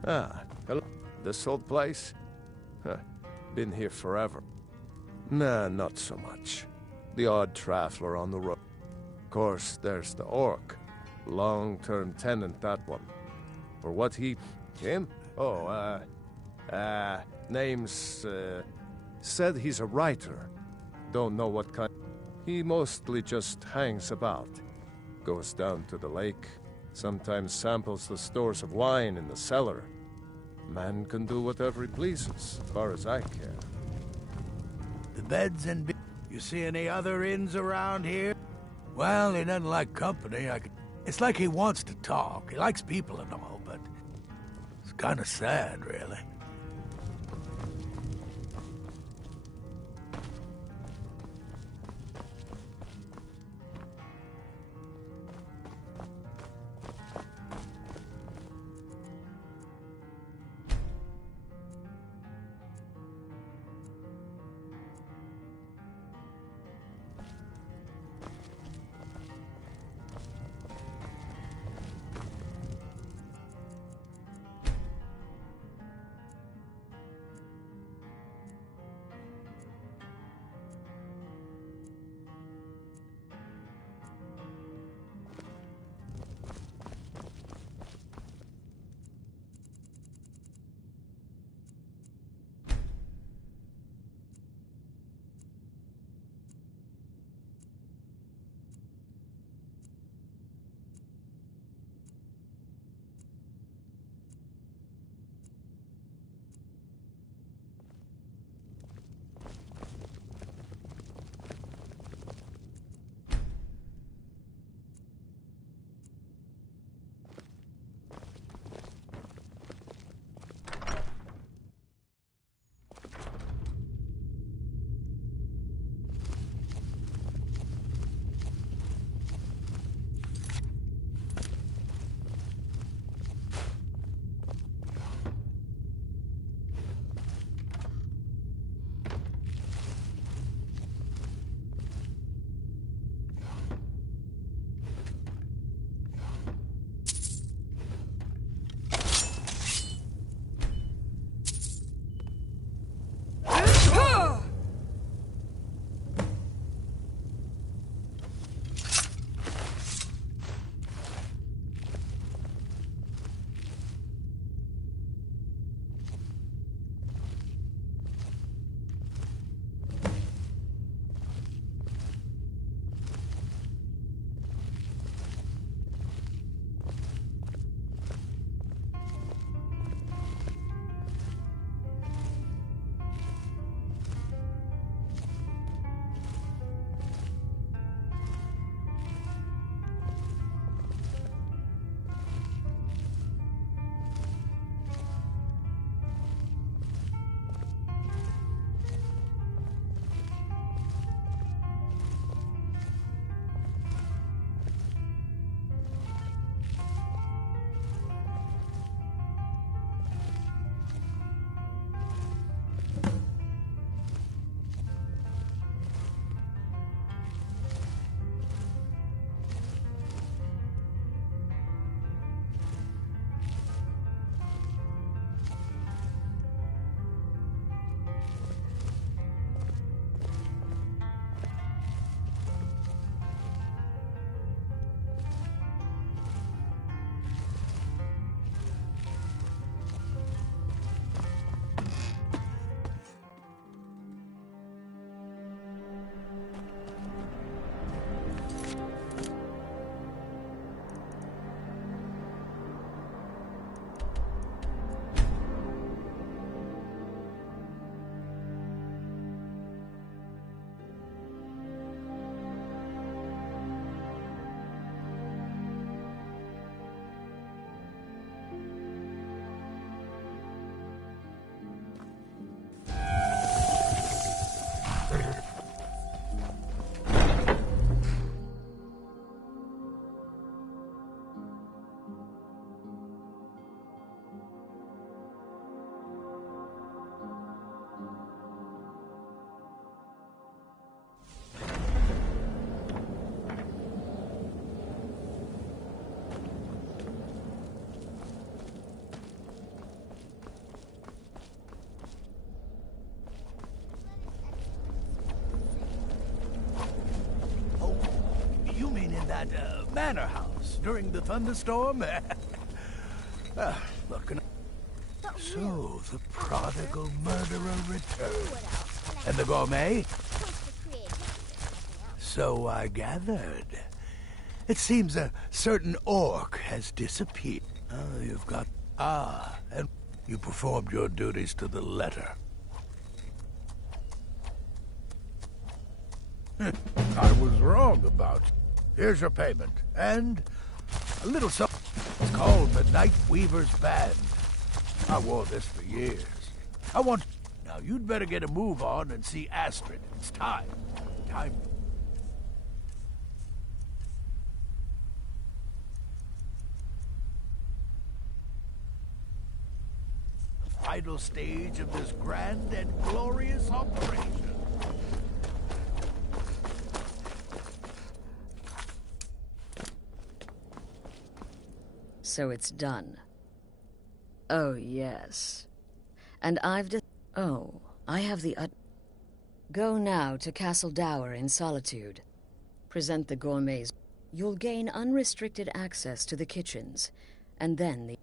Ah, hello. This old place? Huh. Been here forever. Nah, not so much. The odd traveler on the road. Of course, there's the orc. Long-term tenant, that one. For what he... Him? Oh, name's, said he's a writer. Don't know what kind... He mostly just hangs about. Goes down to the lake. Sometimes samples the stores of wine in the cellar. Man can do whatever he pleases, as far as I care. The beds and... You see any other inns around here? Well, he doesn't like company. It's like he wants to talk. He likes people and all, but... It's kind of sad, really. in that manor house during the thunderstorm? Look. So, the prodigal murderer returned. And the gourmet? So I gathered. It seems a certain orc has disappeared. You've got... and you performed your duties to the letter. I was wrong about you. Here's your payment. And a little something. It's called the Night Weaver's Band. I wore this for years. I want... Now, you'd better get a move on and see Astrid. It's time. Time. Final stage of this grand and glorious operation. So it's done. Oh, yes. And Oh, I have the Go now to Castle Dower in Solitude. Present the gourmets. You'll gain unrestricted access to the kitchens, and then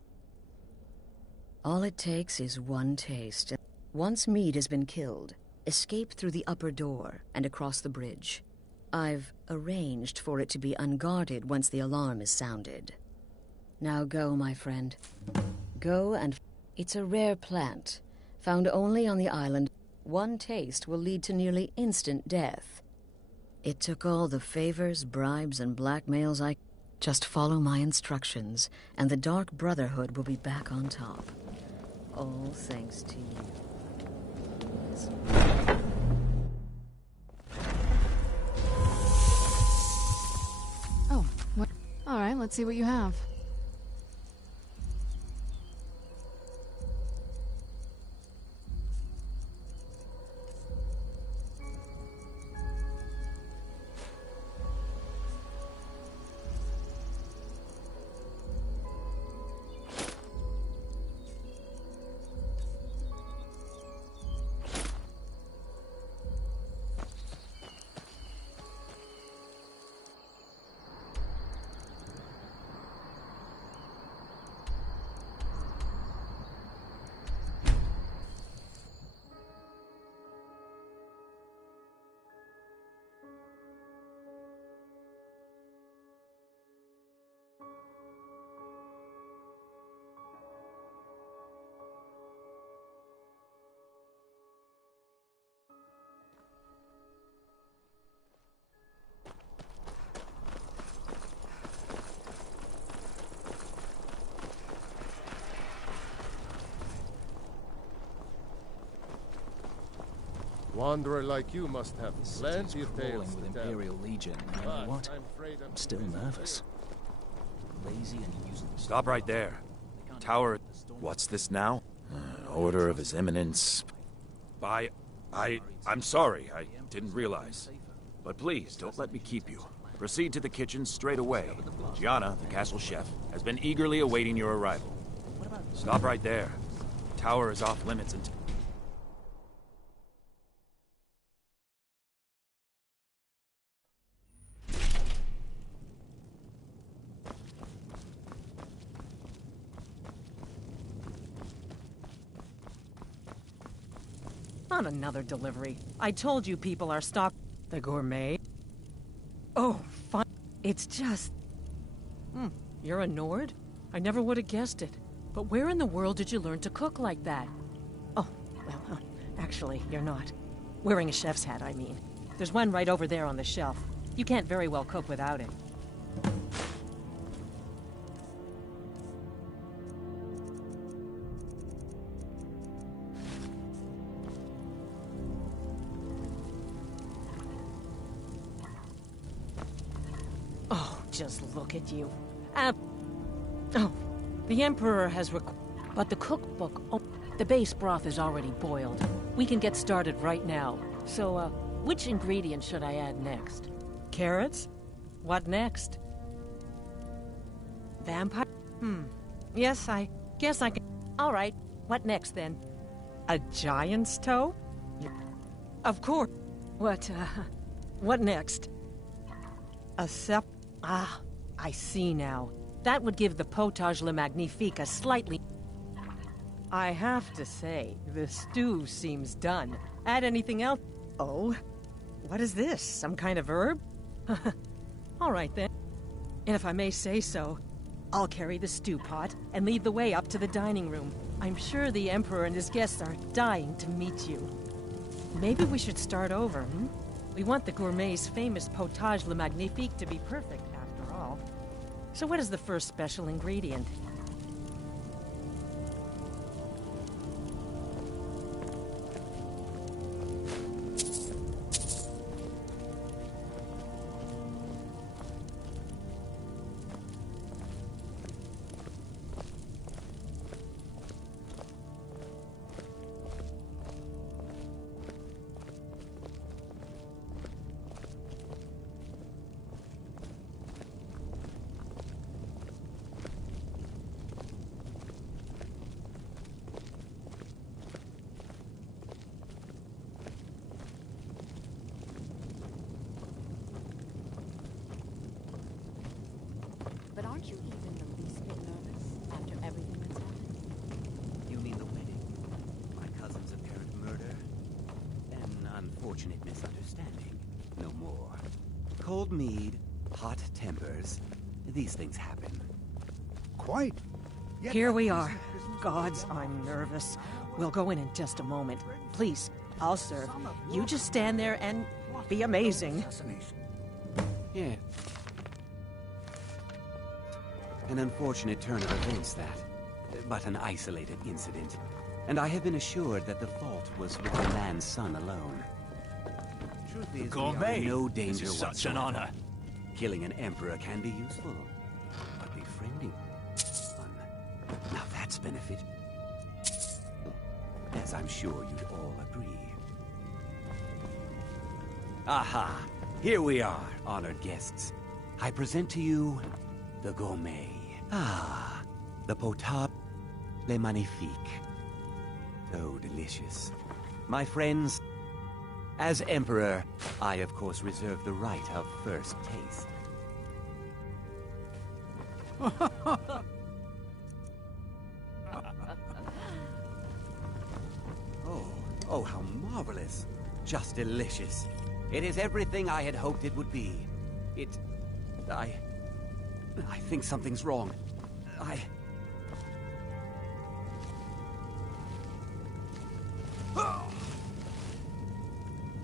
all it takes is one taste. Once meat has been killed, escape through the upper door and across the bridge. I've arranged for it to be unguarded once the alarm is sounded. Now go, my friend. Go and... It's a rare plant, found only on the island. One taste will lead to nearly instant death. It took all the favors, bribes, and blackmails I... Just follow my instructions, and the Dark Brotherhood will be back on top. All thanks to you. Oh, what? All right, let's see what you have. Wanderer like you must have plenty of tales with to tell. Imperial Legion. You know what? I'm still nervous. Lazy and useless. Stop right there. Tower... What's this now? Order of His Eminence... I'm sorry. I didn't realize. But please, don't let me keep you. Proceed to the kitchen straight away. Gianna, the castle chef, has been eagerly awaiting your arrival. Stop right there. Tower is off limits until... On another delivery. I told you people are stopped. The gourmet? Oh, fine. It's just... You're a Nord? I never would have guessed it. But where in the world did you learn to cook like that? Oh, well, actually, you're not. Wearing a chef's hat, I mean. There's one right over there on the shelf. You can't very well cook without it. Just look at you. Oh, the Emperor has but the cookbook... Oh, the base broth is already boiled. We can get started right now. So, which ingredient should I add next? Carrots? What next? Vampire? Yes, I guess I can... All right, what next then? A giant's toe? Of course. What next? A Ah, I see now. That would give the Potage Le Magnifique a slightly... I have to say, the stew seems done. Add anything else? Oh? What is this? Some kind of herb? All right, then. And if I may say so, I'll carry the stew pot and lead the way up to the dining room. I'm sure the Emperor and his guests are dying to meet you. Maybe we should start over, hmm? We want the gourmet's famous Potage Le Magnifique to be perfect, after all. So what is the first special ingredient? But aren't you even the least bit nervous after everything that's happened? You mean the wedding? My cousin's apparent murder? An unfortunate misunderstanding. No more. Cold mead, hot tempers. These things happen. Quite. Here we are. Gods, I'm nervous. We'll go in just a moment. Please, I'll serve. You just stand there and be amazing. Yeah. An unfortunate turn of events, that. But an isolated incident. And I have been assured that the fault was with the man's son alone. Truth is, Gourmet! we are in no danger This is such an whatsoever. honor. Killing an emperor can be useful, but befriending one, now that's benefit. As I'm sure you'd all agree. Aha! Here we are, honored guests. I present to you the gourmet. Ah, the Potage Le Magnifique. So delicious. My friends, as Emperor, I of course reserve the right of first taste. Oh, how marvelous. Just delicious. It is everything I had hoped it would be. I think something's wrong.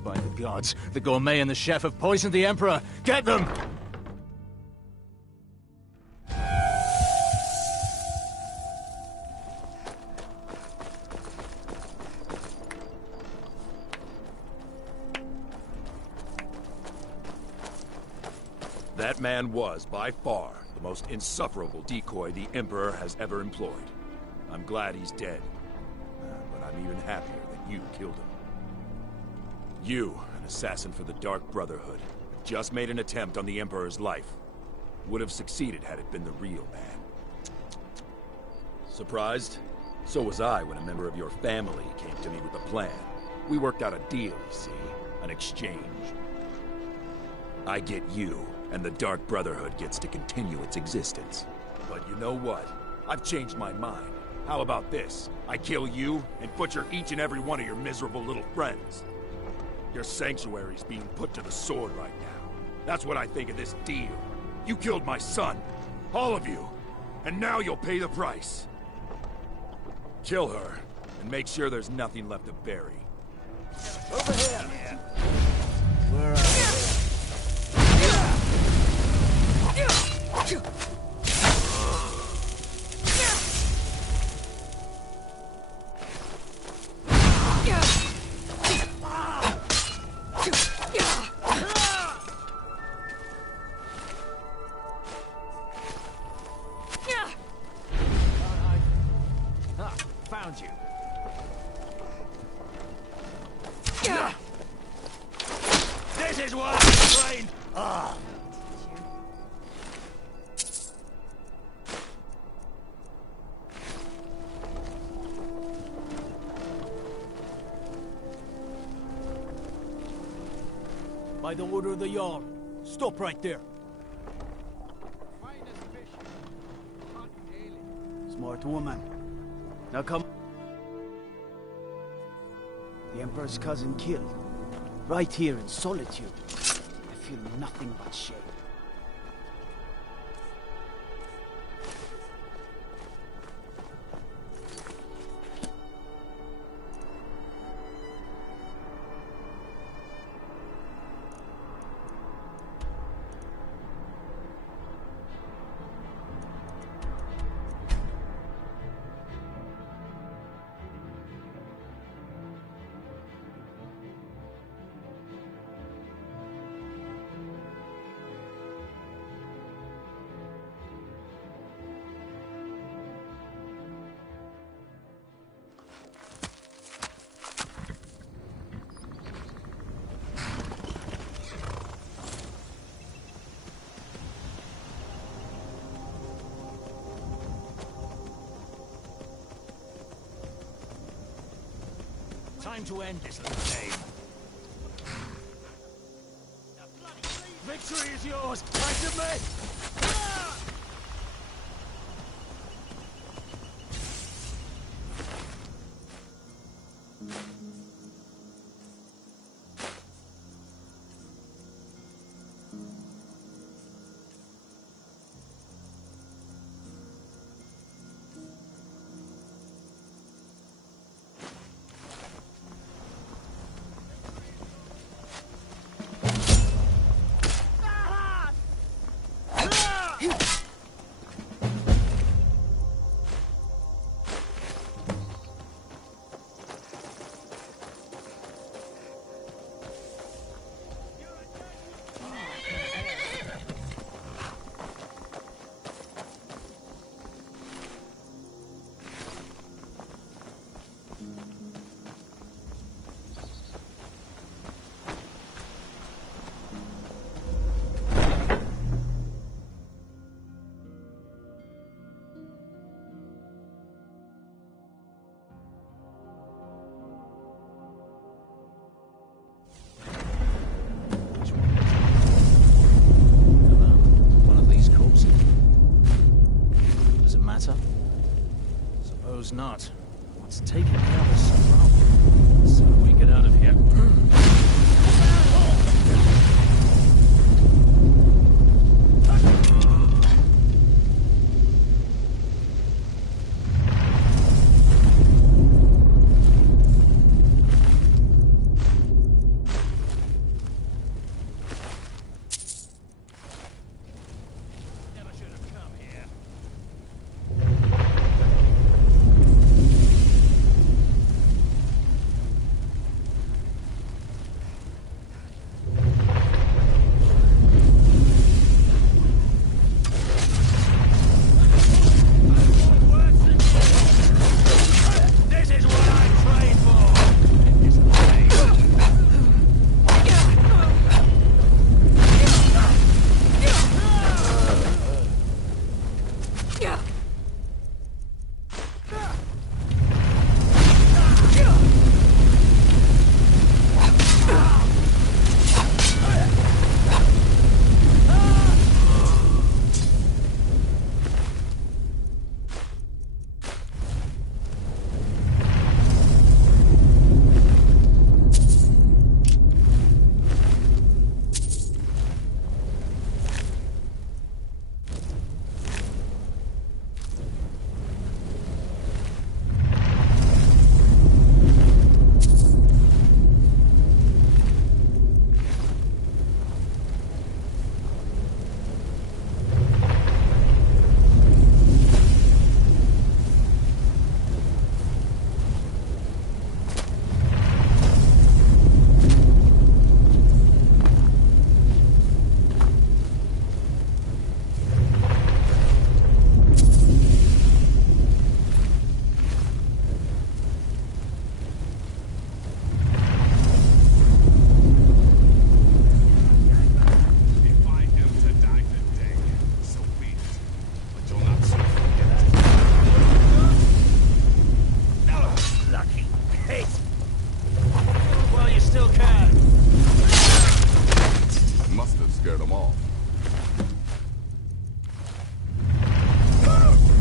By the gods, the gourmet and the chef have poisoned the Emperor! Get them! That man was, by far, the most insufferable decoy the Emperor has ever employed. I'm glad he's dead. But I'm even happier that you killed him. You, an assassin for the Dark Brotherhood, just made an attempt on the Emperor's life. Would have succeeded had it been the real man. Surprised? So was I when a member of your family came to me with a plan. We worked out a deal, you see. An exchange. I get you, and the Dark Brotherhood gets to continue its existence. But you know what? I've changed my mind. How about this? I kill you, and butcher each and every one of your miserable little friends. Your sanctuary's being put to the sword right now. That's what I think of this deal. You killed my son. All of you. And now you'll pay the price. Kill her, and make sure there's nothing left to bury. Over here! Where are you? Found you. This is what I'm trained! By the order of the Jarl, stop right there. smart woman. Now come. The Emperor's cousin killed. Right here in solitude. I feel nothing but shame. Time to end this little game. Victory is yours! Right to me! Suppose not. What's taking the others so long? So we get out of here.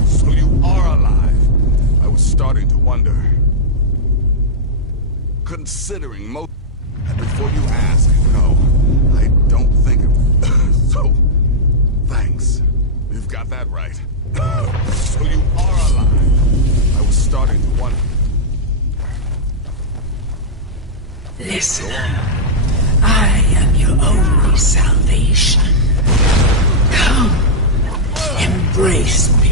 So you are alive. starting to wonder. Considering most... And before you ask, no, I don't think it... So, thanks. You've got that right. So you are alive. I was starting to wonder. Listen, I am your only salvation. Come, embrace me.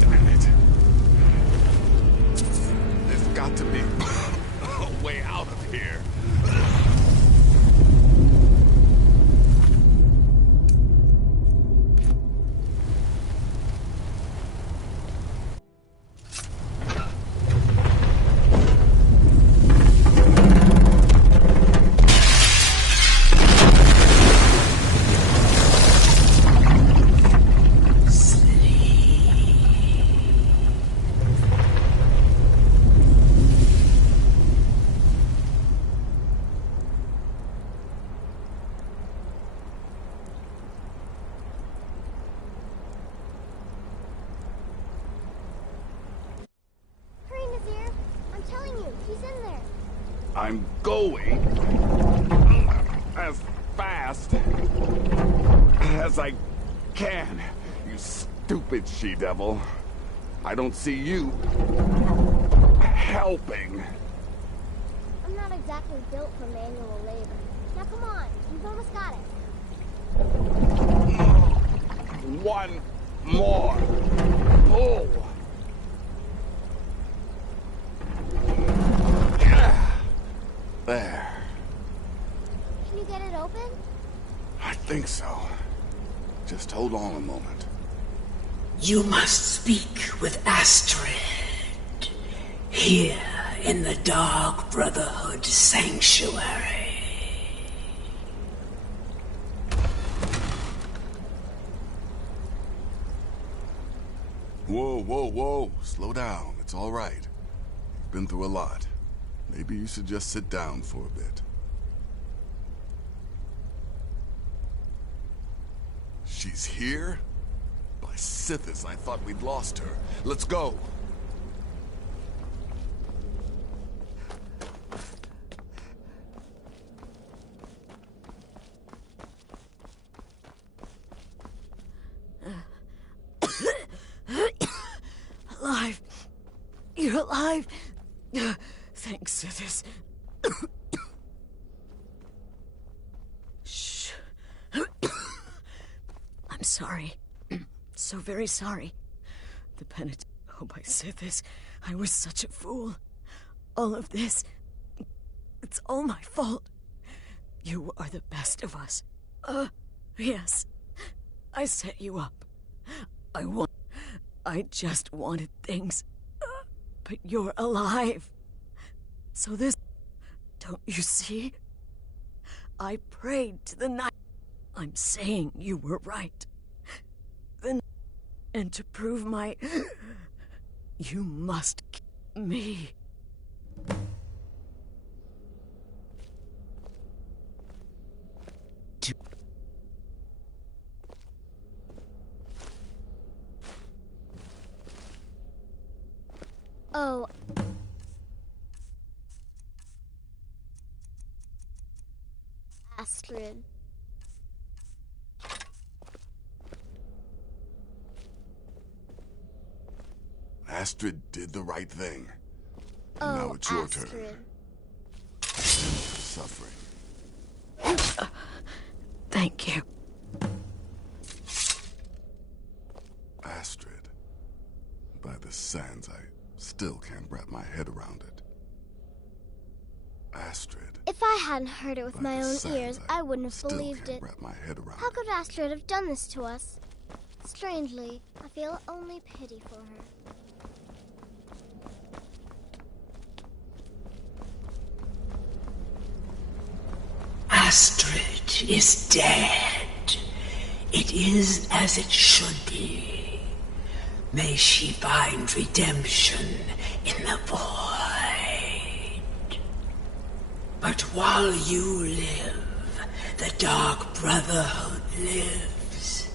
Damn it. There's got to be a way out of here. I'm going as fast as I can, you stupid she-devil. I don't see you helping. I'm not exactly built for manual labor. Now come on, you've almost got it. One more pull. There. Can you get it open? I think so. Just hold on a moment. You must speak with Astrid. Here in the Dark Brotherhood Sanctuary. Whoa, whoa, whoa. Slow down. It's all right. You've been through a lot. Maybe you should just sit down for a bit. She's here? By Sithis, I thought we'd lost her. Let's go. Alive. You're alive. Thanks, Sithis. Shh. I'm sorry. So very sorry. The penitent... Oh, by Sithis, I was such a fool. All of this... It's all my fault. You are the best of us. Yes. I set you up. I just wanted things. But you're alive. So this... Don't you see? I prayed to the night. I'm saying you were right. Then... And to prove my... You must kill me. Oh. Astrid. Astrid did the right thing. Oh, now it's your Astrid. turn. Suffering. Thank you. Astrid. By the sands, I still can't wrap my head around it. Astrid. If I hadn't heard it with my own sands, ears, I wouldn't have believed can't it. wrap my head around How could Astrid have done this to us? Strangely, I feel only pity for her. Astrid is dead. It is as it should be. May she find redemption in the void. But while you live, the Dark Brotherhood lives.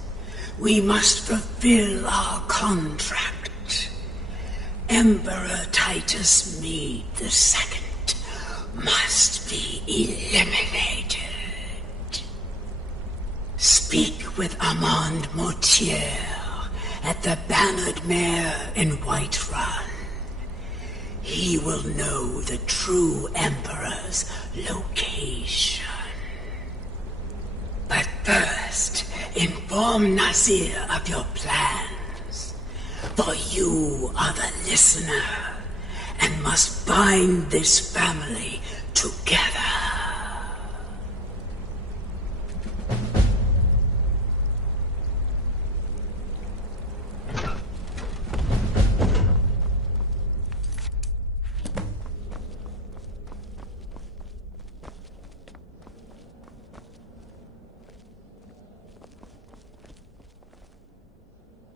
We must fulfill our contract. Emperor Titus Mede II must be eliminated. Speak with Armand Mortier at the Bannered Mare in Whiterun. He will know the true Emperor's location. But first, inform Nazir of your plans. For you are the listener, and must bind this family together.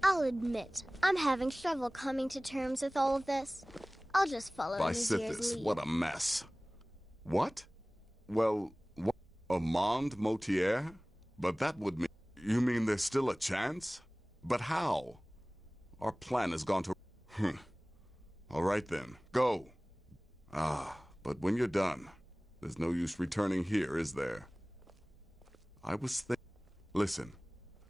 I'll admit, I'm having trouble coming to terms with all of this. I'll just follow Nazir's Bysithis, lead. what a mess. What? Well, what? Armand Mortier? But that would mean... You mean there's still a chance? But how? Our plan has gone to... All right then, go. But when you're done, there's no use returning here, is there? I was thinking... Listen,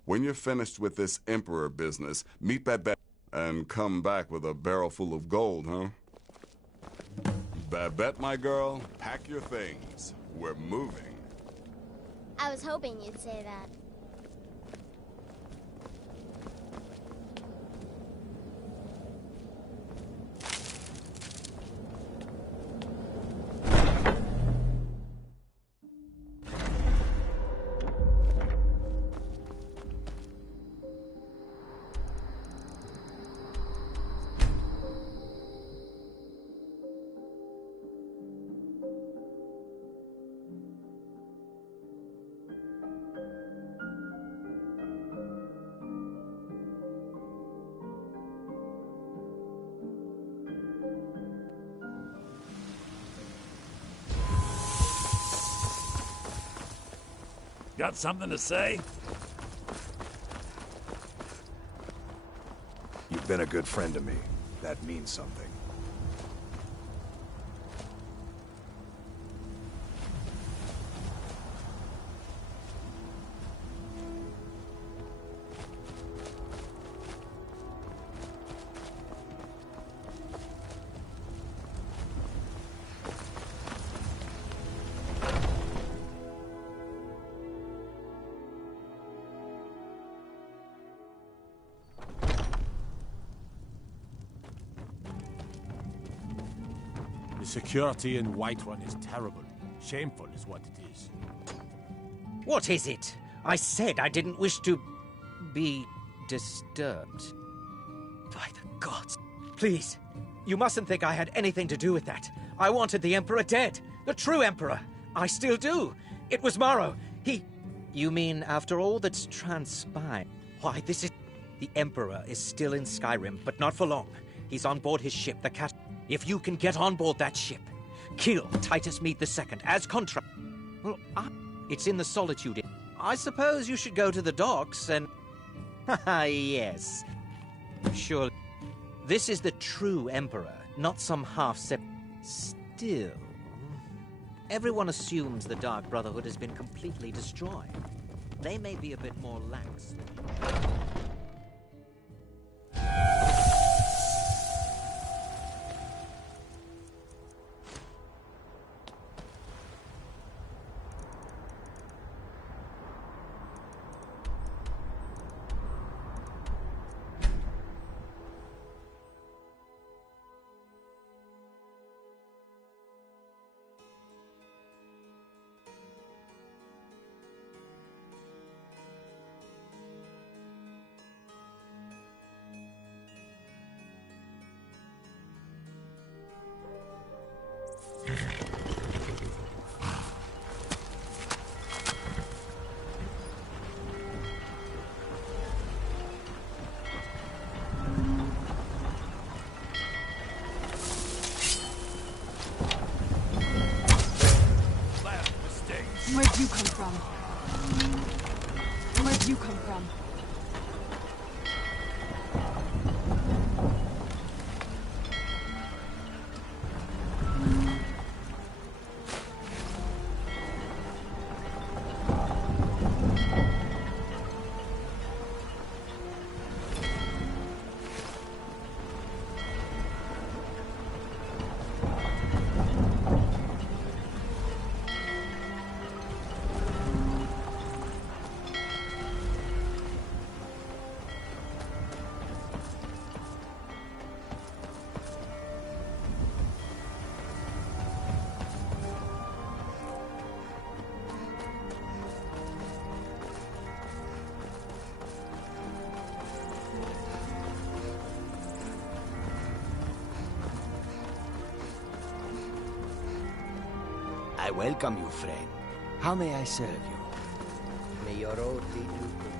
when you're finished with this Emperor business, meet Babette and come back with a barrel full of gold, huh? Babette, my girl, pack your things. We're moving. I was hoping you'd say that. Got something to say? You've been a good friend to me. That means something. The security in Whiterun is terrible. Shameful is what it is. What is it? I said I didn't wish to be disturbed. By the gods. Please, you mustn't think I had anything to do with that. I wanted the Emperor dead. The true Emperor. I still do. It was Morrow. You mean after all that's transpired? Why, this is... The Emperor is still in Skyrim, but not for long. He's on board his ship, the Cat... If you can get on board that ship, kill Titus Mede II as contract. Well, it's in the Solitude. I suppose you should go to the docks and... Yes. Sure. This is the true Emperor, not some half-sep... Still... Everyone assumes the Dark Brotherhood has been completely destroyed. They may be a bit more lax than... did you come from? I welcome you, friend. How may I serve you? May your road lead you to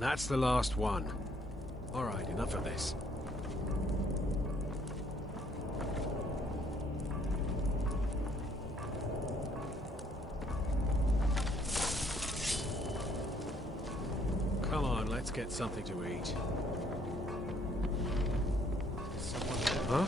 And that's the last one. All right, enough of this. Come on, let's get something to eat. Huh?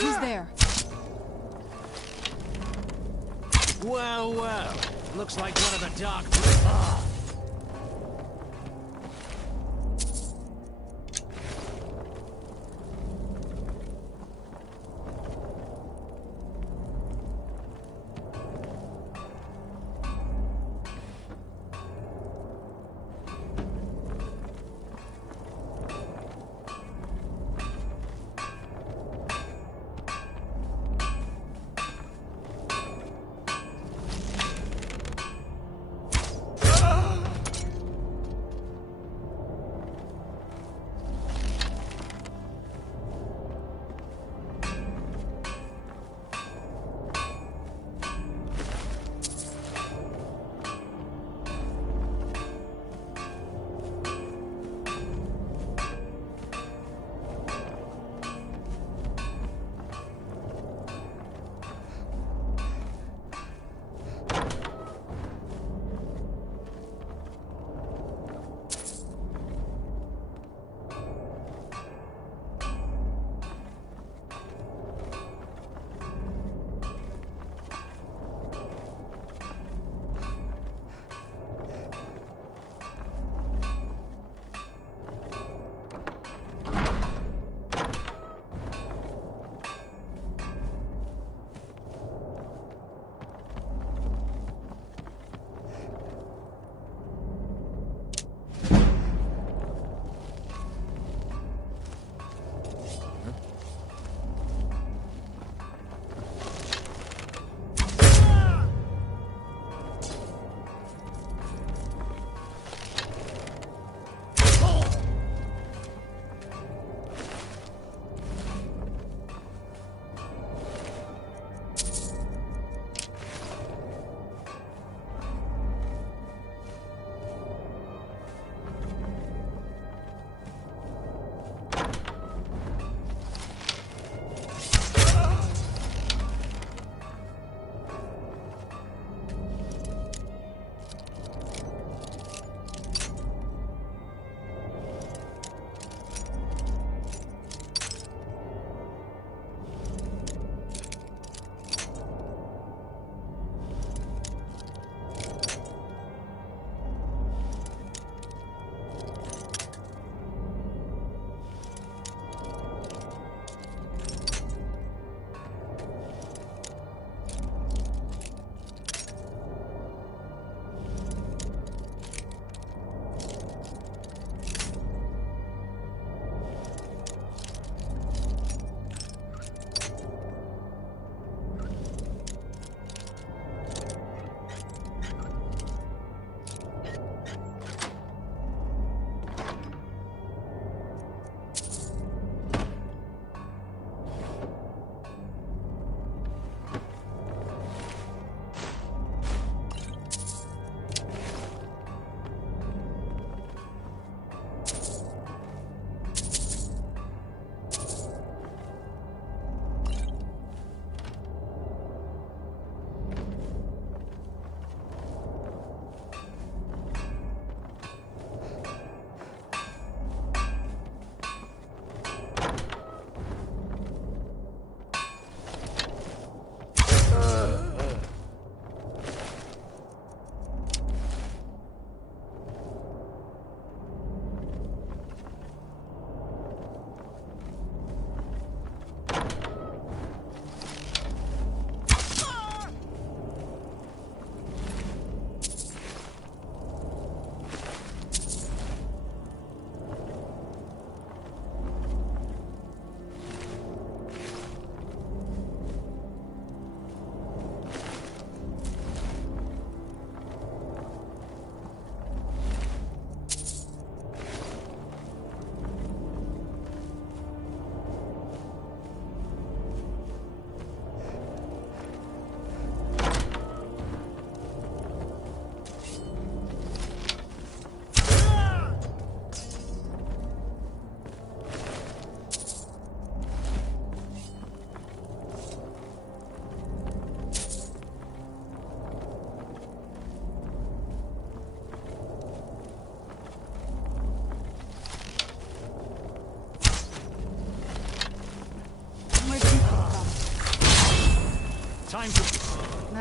Who's there? Well, well. Looks like one of the dark...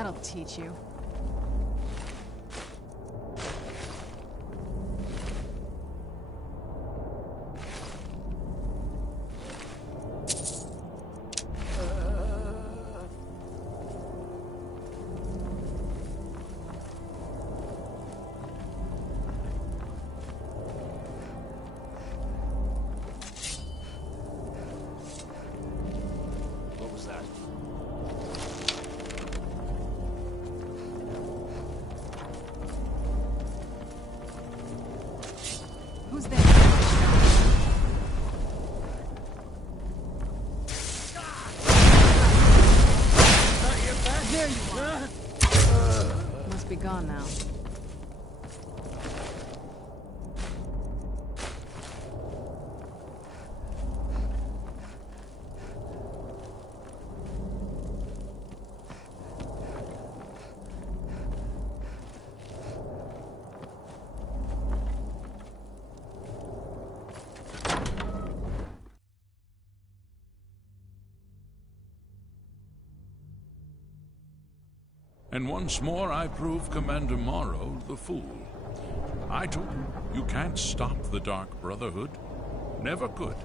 That'll teach you. What was that? Who's there? There you are. Must be gone now. And once more I prove Commander Morrow the fool. I told him, you can't stop the Dark Brotherhood. Never could.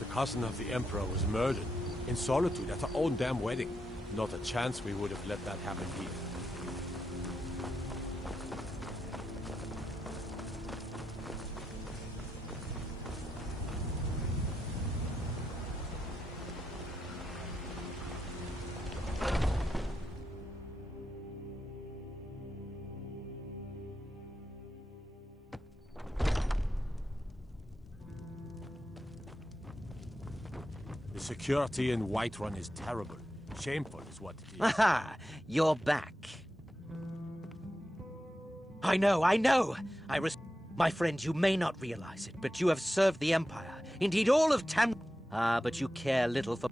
The cousin of the Emperor was murdered, in solitude at her own damn wedding. Not a chance we would have let that happen here. security in Whiterun is terrible. Shameful is what it is. Aha! You're back. I know! My friend, you may not realize it, but you have served the Empire. Indeed, all of Tam... but you care little for...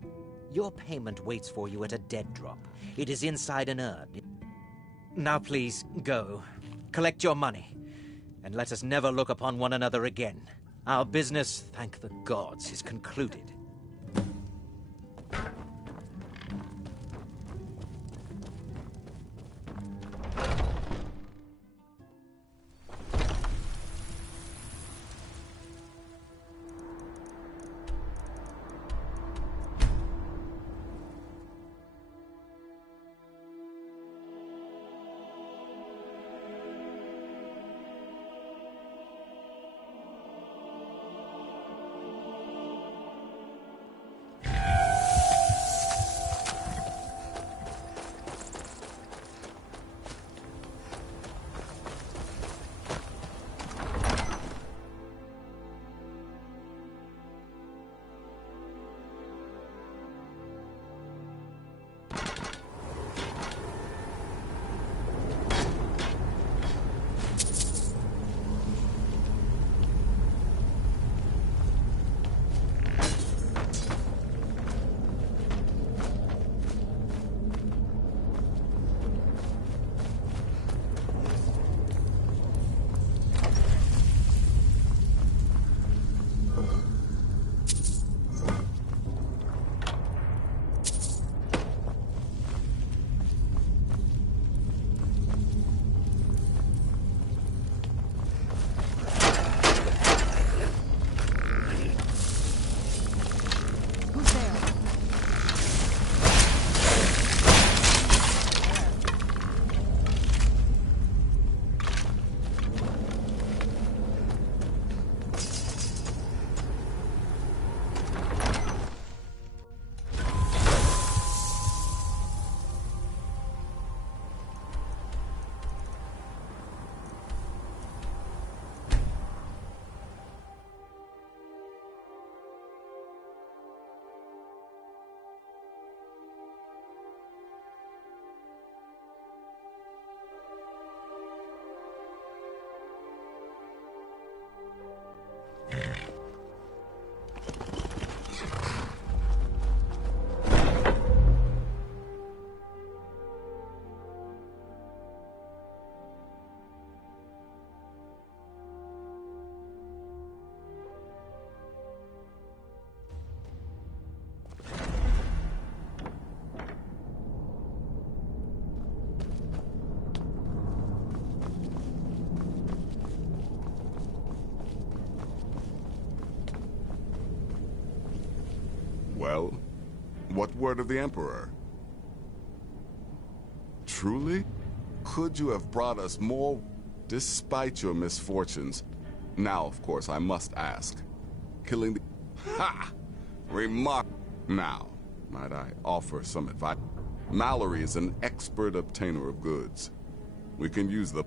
Your payment waits for you at a dead drop. It is inside an urn. Now please, go. Collect your money. And let us never look upon one another again. Our business, thank the gods, is concluded. Well, what word of the Emperor? Truly? Could you have brought us more, despite your misfortunes? Now, of course, I must ask. Killing the... Ha! Remark... Now, might I offer some advice? Mallory is an expert obtainer of goods. We can use the...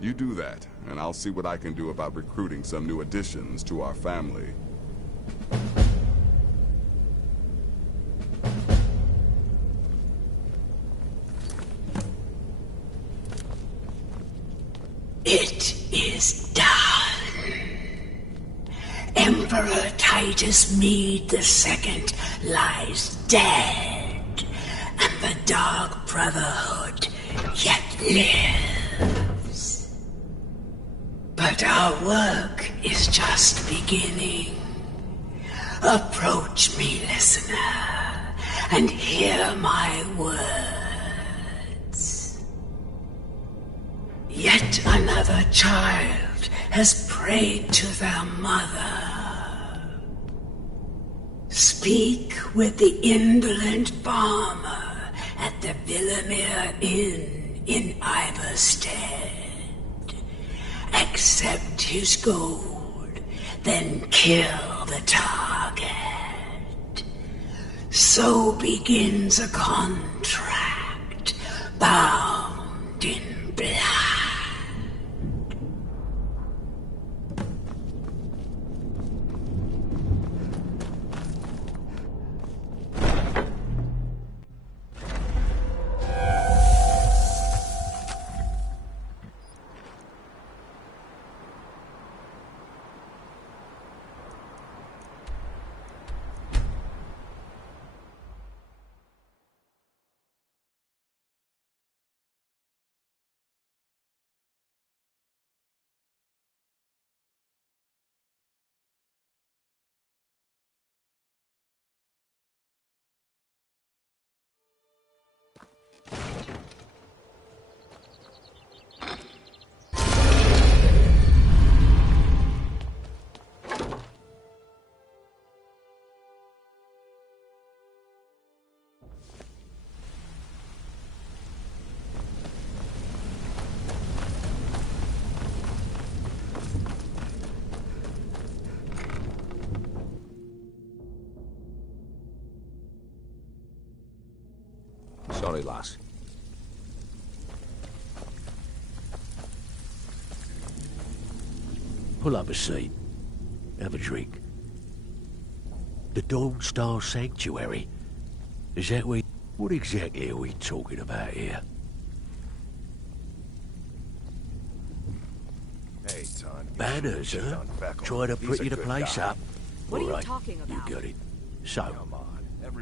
You do that, and I'll see what I can do about recruiting some new additions to our family. It is done. Emperor Titus Mede II lies dead, and the Dark Brotherhood yet lives. But our work is just beginning. Approach me, listener, and hear my words. Yet another child has prayed to their mother. Speak with the indolent farmer at the Villamere Inn in Iverstead. Accept his gold, then kill the target. So begins a contract bound in blood. Sorry, lass. Pull up a seat. Have a drink. The Dawn Star Sanctuary. Is that what exactly are we talking about here? Hey, Ton. Banners, huh? Trying to pretty the place up. What are you Alright, talking about? you got it. So,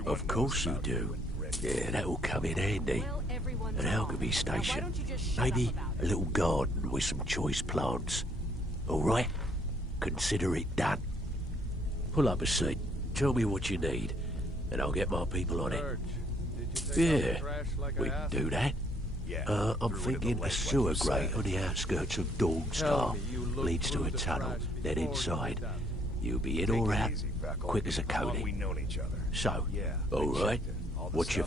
of course you do. Yeah, that'll come in handy. An alchemy station. Maybe a little garden with some choice plants. Alright? Consider it done. Pull up a seat. Tell me what you need, and I'll get my people on it. Yeah, we can do that. I'm thinking a sewer grate on the outskirts of Dawnstar. Leads to a tunnel, then inside. You'll be in or out, quick as a coney. So, alright, what's your...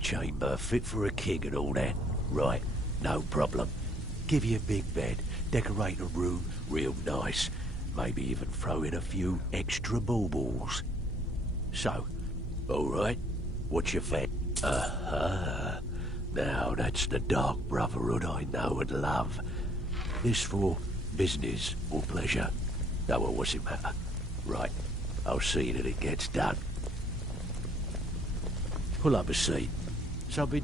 chamber fit for a king and all that? Right, no problem. Give you a big bed, decorate a room real nice. Maybe even throw in a few extra baubles. So, alright, what's your fat? Now that's the Dark Brotherhood I know and love. This for business or pleasure? No, well, what's it matter? Right, I'll see that it gets done. Pull up a seat. Something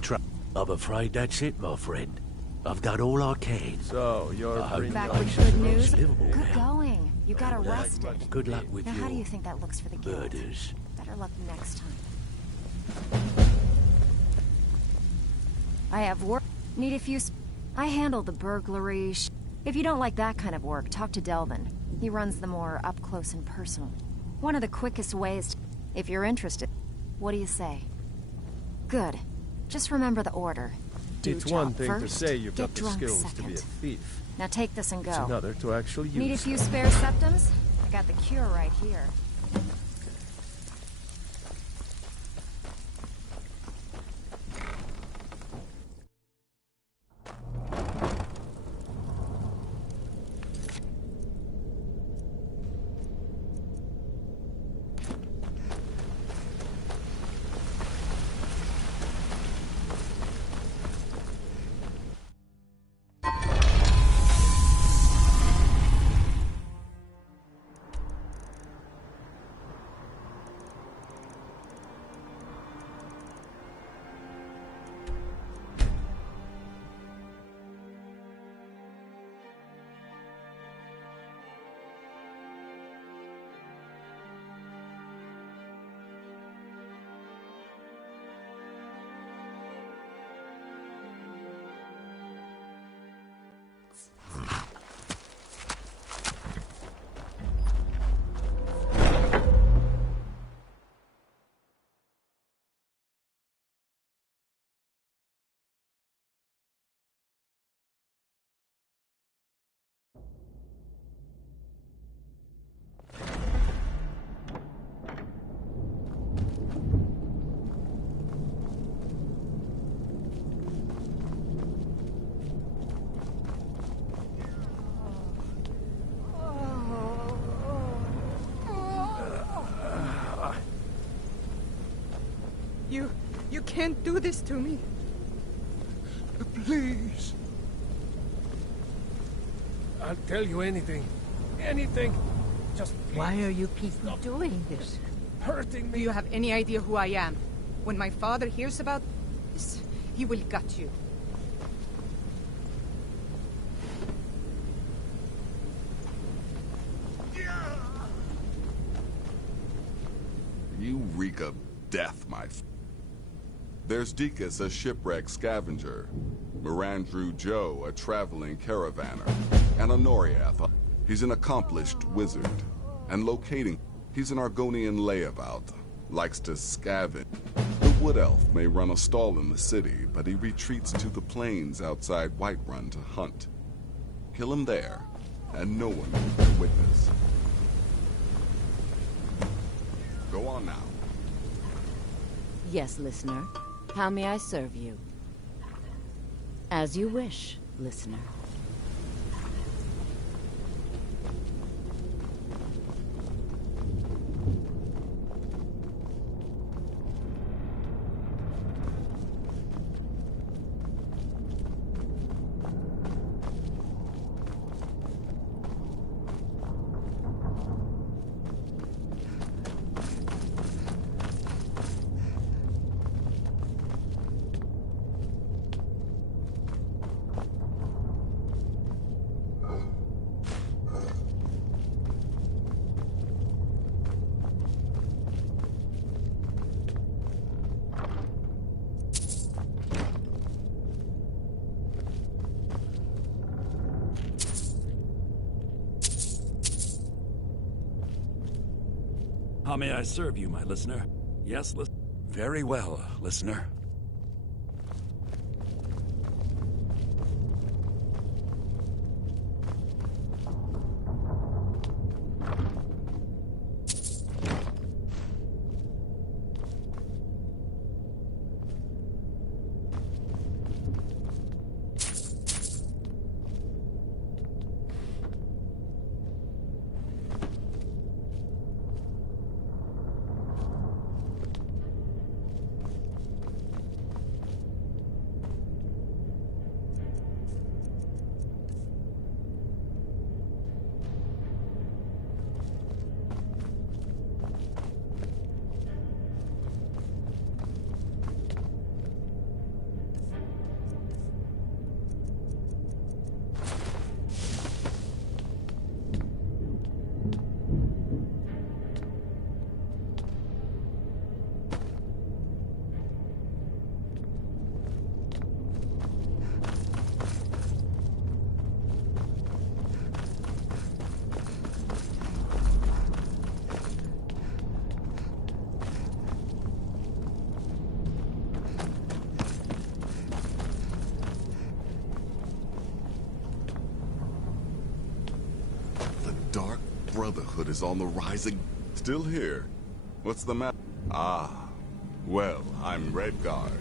I'm afraid that's it, my friend. I've done all I can. So, you're back with good news? Good going. You got arrested. Good luck with now, your how do you think that looks for the guild? murders. Better luck next time. I have work. Need a few. I handle the burglary. If you don't like that kind of work, talk to Delvin. He runs the more up close and personal. One of the quickest ways. If you're interested. What do you say? Good. Just remember the order. It's one thing to say you've got the skills to be a thief. Now take this and go. It's another to actually use Need a few spare septums? I got the cure right here. You can't do this to me. Please. I'll tell you anything. Anything. Just please. Why are you people doing this? Hurting me. Do you have any idea who I am? When my father hears about this, he will gut you. You reek of death, my friend. There's Deacus, a shipwreck scavenger. Mirandru Joe, a traveling caravaner. And Honoriath, he's an accomplished wizard. And locating, he's an Argonian layabout. Likes to scavenge. The Wood Elf may run a stall in the city, but he retreats to the plains outside Whiterun to hunt. Kill him there, and no one will bear witness. Go on now. Yes, listener. How may I serve you? As you wish, listener. How may I serve you, my listener? Yes, very well, listener. Dark Brotherhood is on the rising. Still here. What's the matter? Ah. Well, I'm Redguard.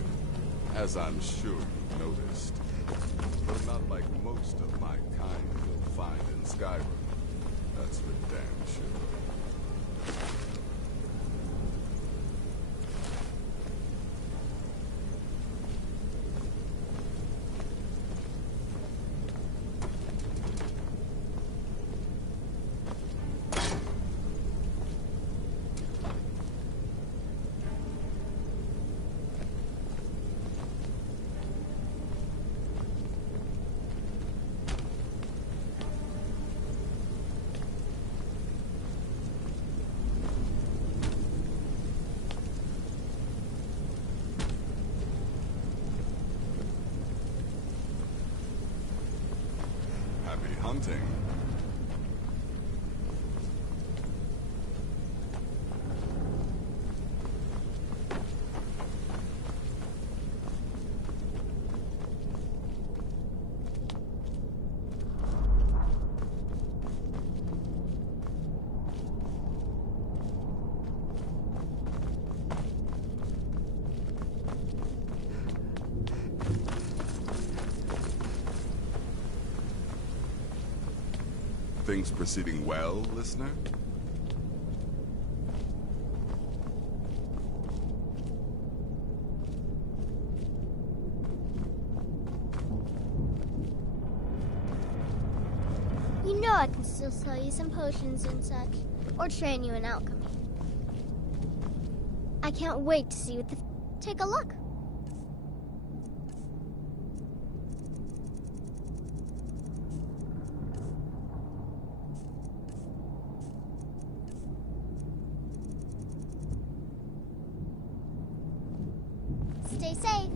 As I'm sure you've noticed. But not like most of my kind you'll find in Skyrim. That's for damn sure. Happy hunting. Things proceeding well, listener? You know I can still sell you some potions and such, or train you in alchemy. I can't wait to see what the... Take a look. Stay safe.